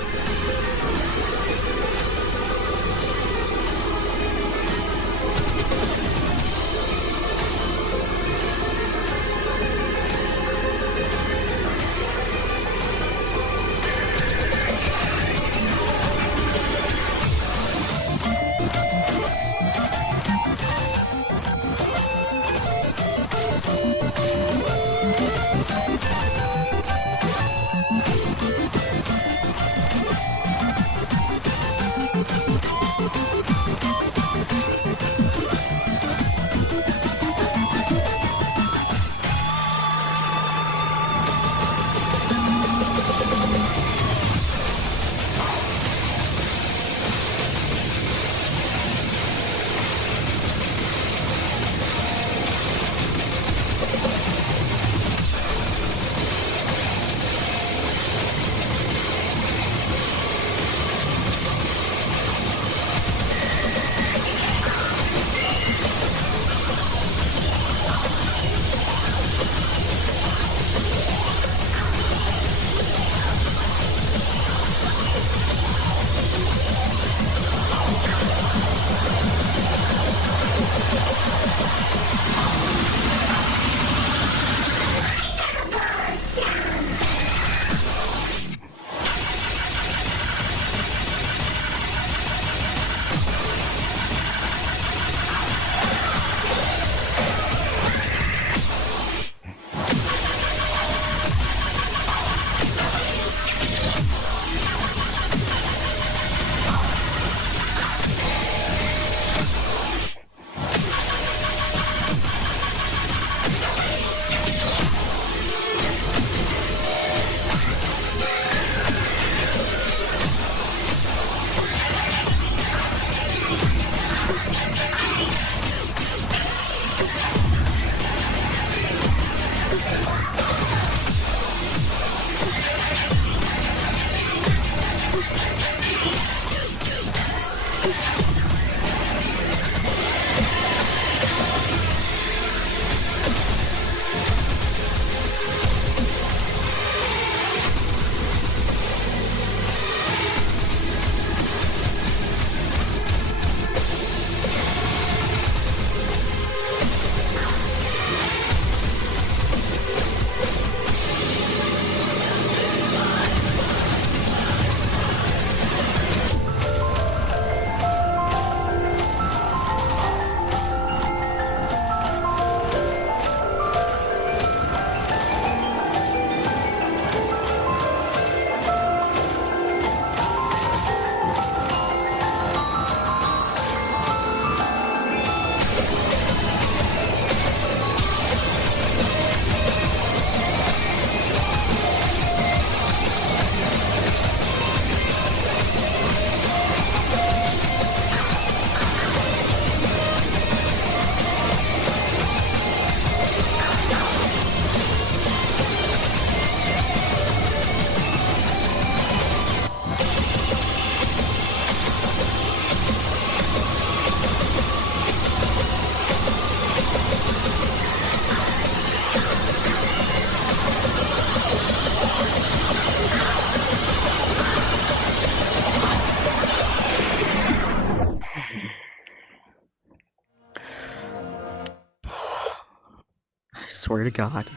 I swear to God.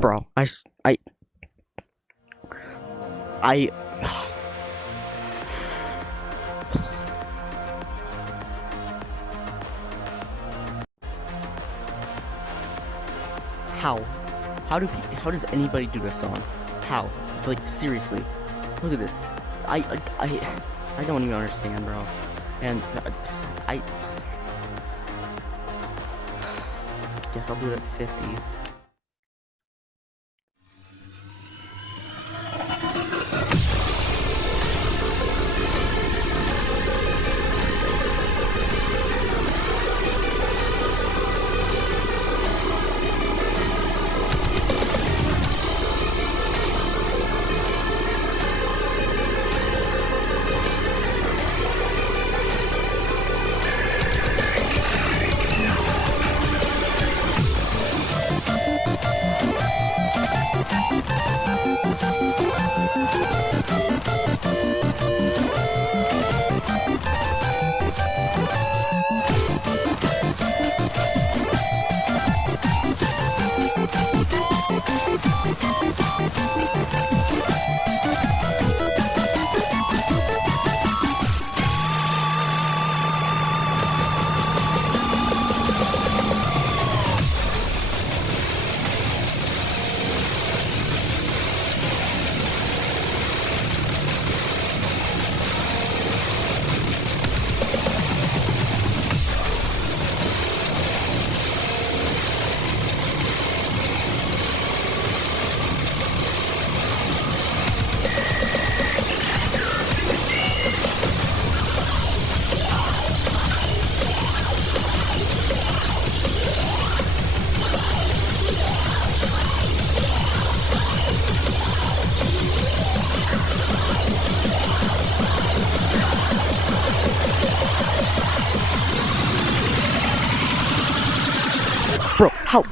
Bro, I How? How does anybody do this song? How? Like, seriously. Look at this. I don't even understand, bro. And I guess I'll do it at 50. Bro, how?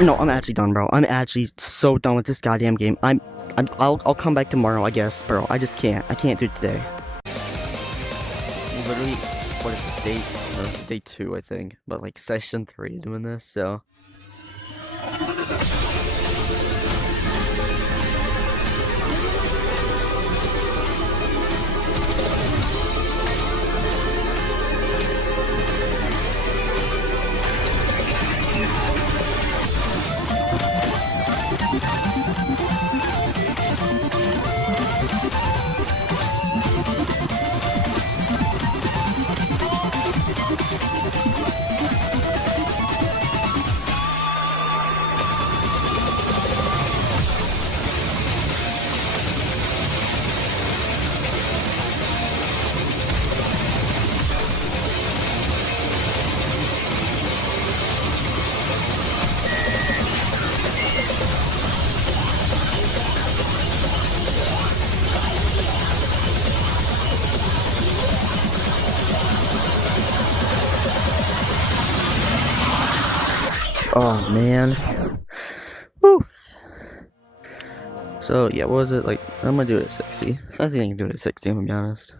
No, I'm actually done, bro. I'm actually so done with this goddamn game. I'll come back tomorrow, I guess, bro. I just can't. I can't do it today. Literally, what is this date? No, it's day 2, I think. But like session 3 doing this, so. Oh man. Woo. So yeah, what was it like? I'm gonna do it at 60. I think I can do it at 60. I'm gonna be honest.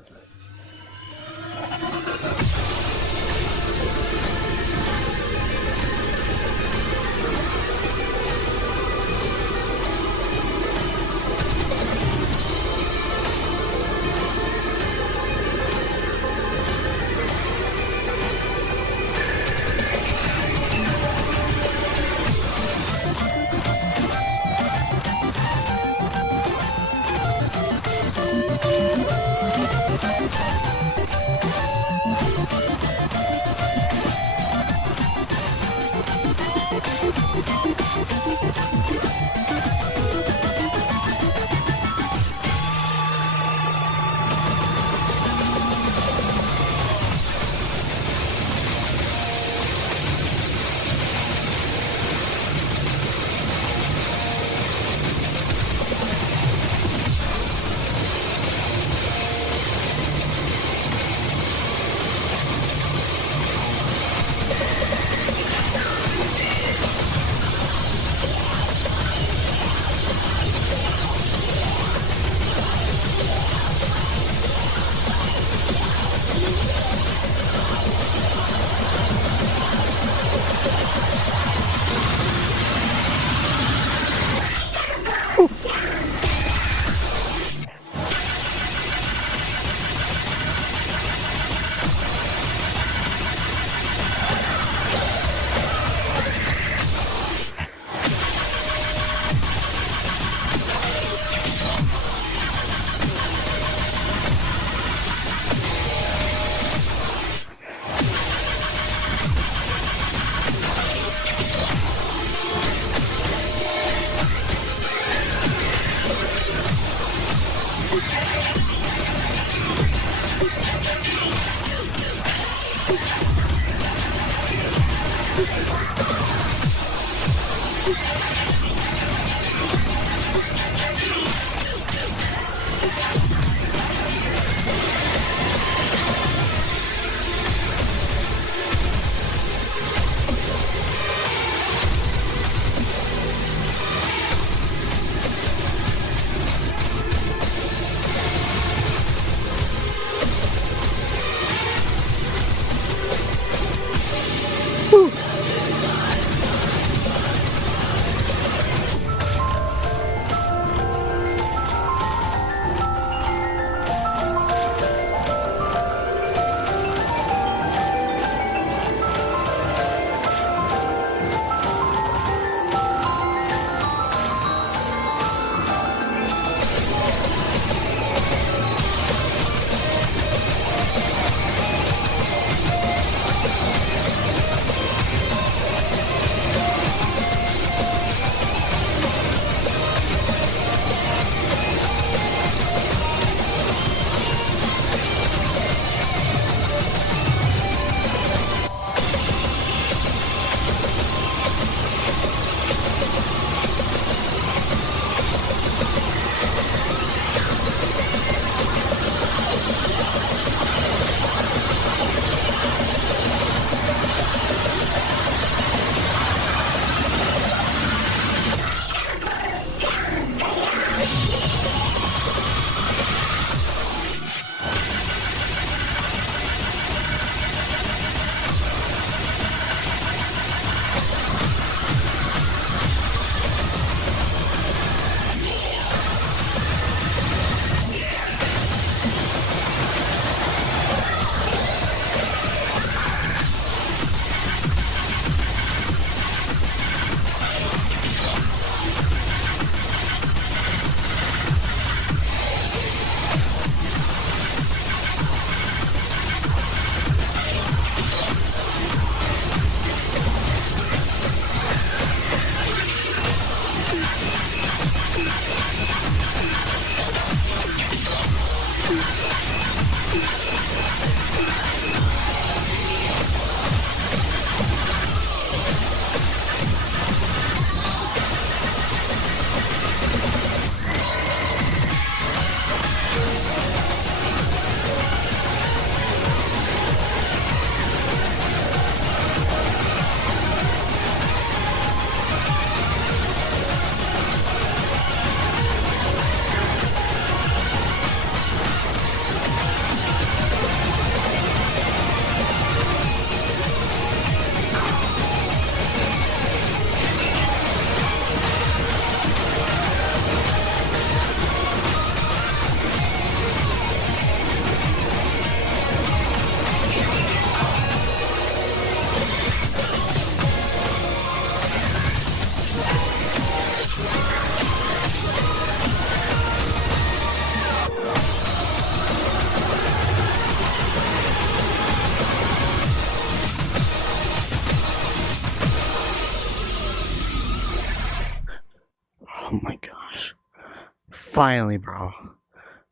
Finally, bro.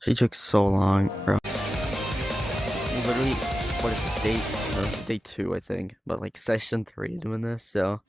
She took so long, bro. Literally, what is this date? No, it's day 2, I think. But like session 3 doing this, so.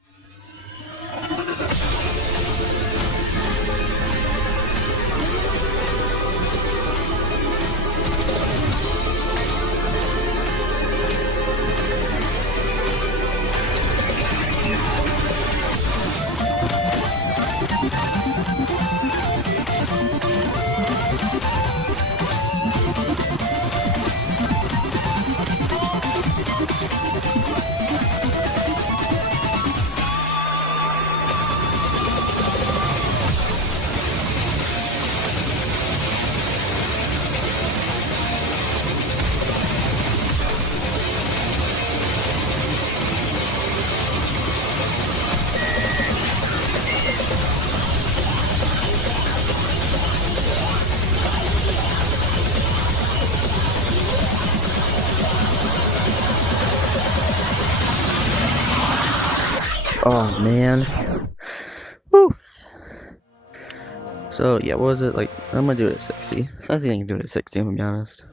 Oh man. Woo. So yeah, what was it like? I'm gonna do it at 60. I think I can do it at 60, I'm gonna be honest.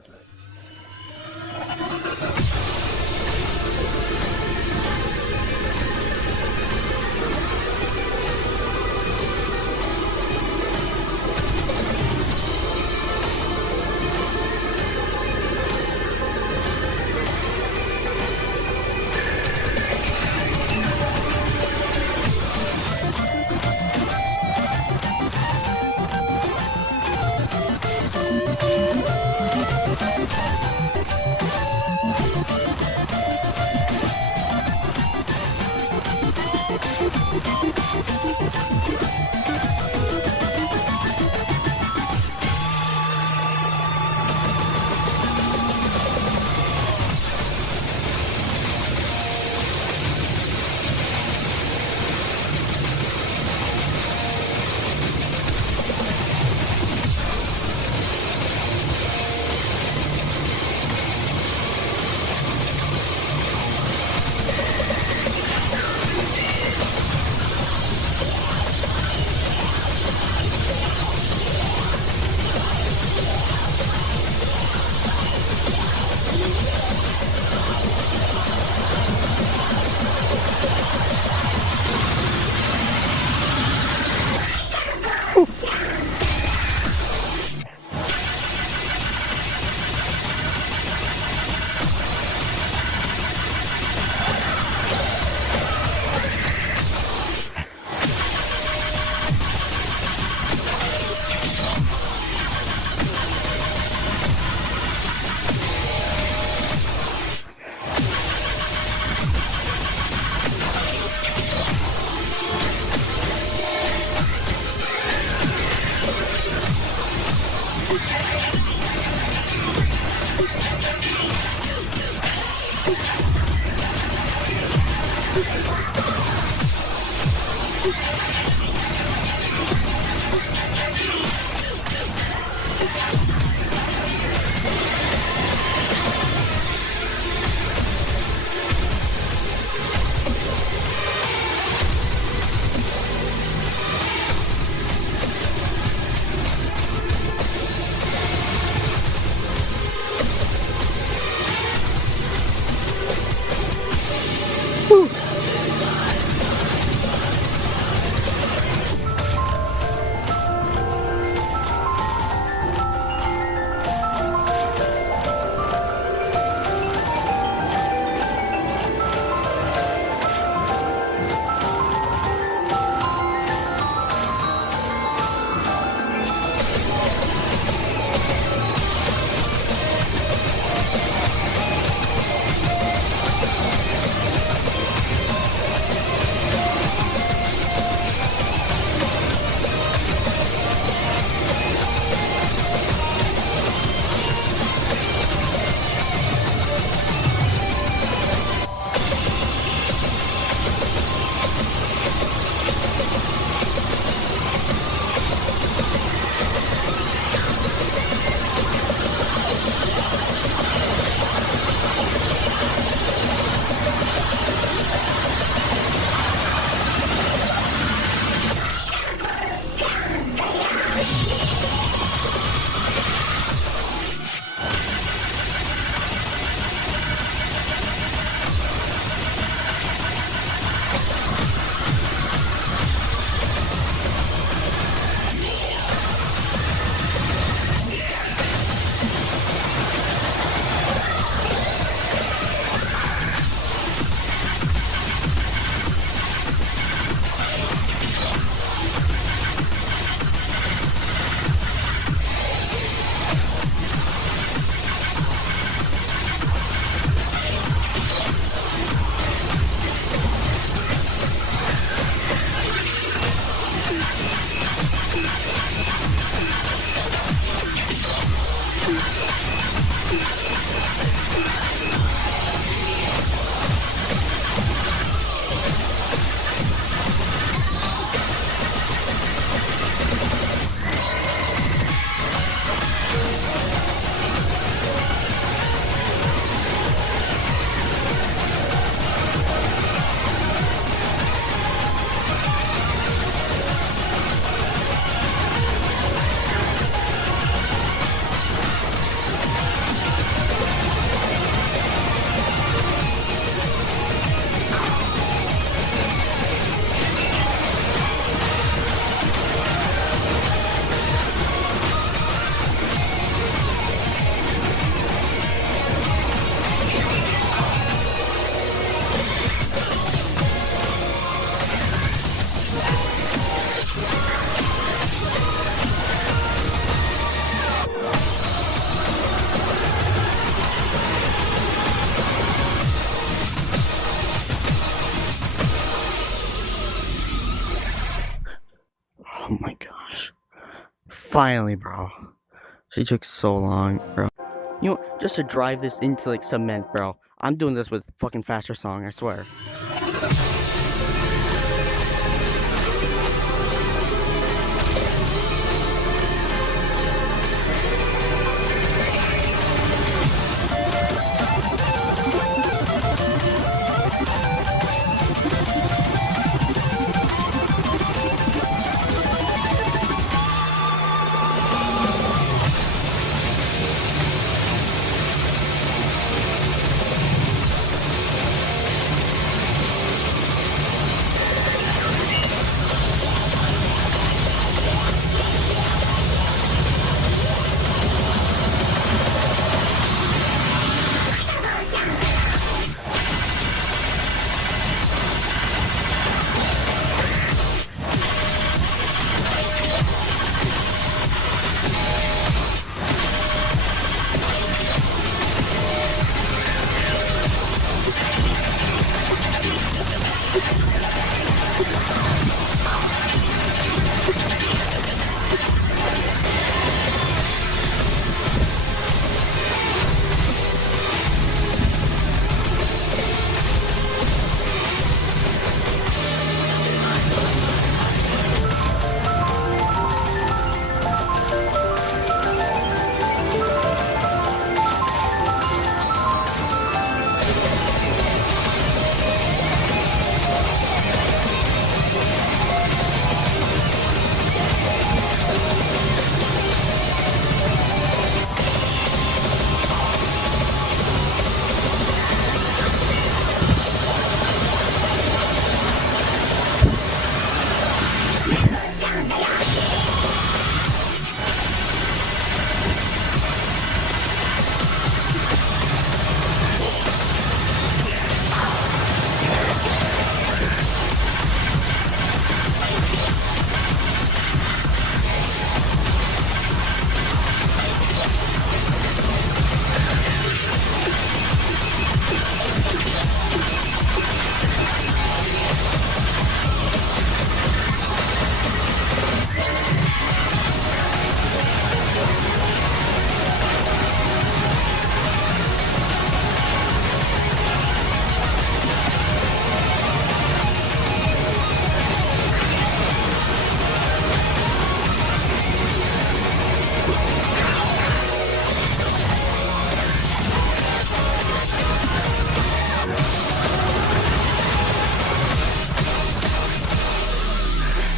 Finally, bro. She took so long, bro. You know, just to drive this into like cement, bro. I'm doing this with fucking faster song, I swear.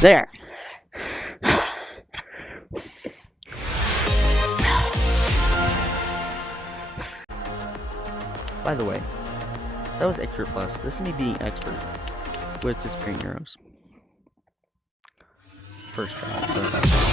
There. By the way, that was Expert Plus. This is me being expert with disappearing arrows. First try.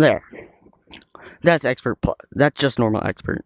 There. That's expert. That's just normal expert.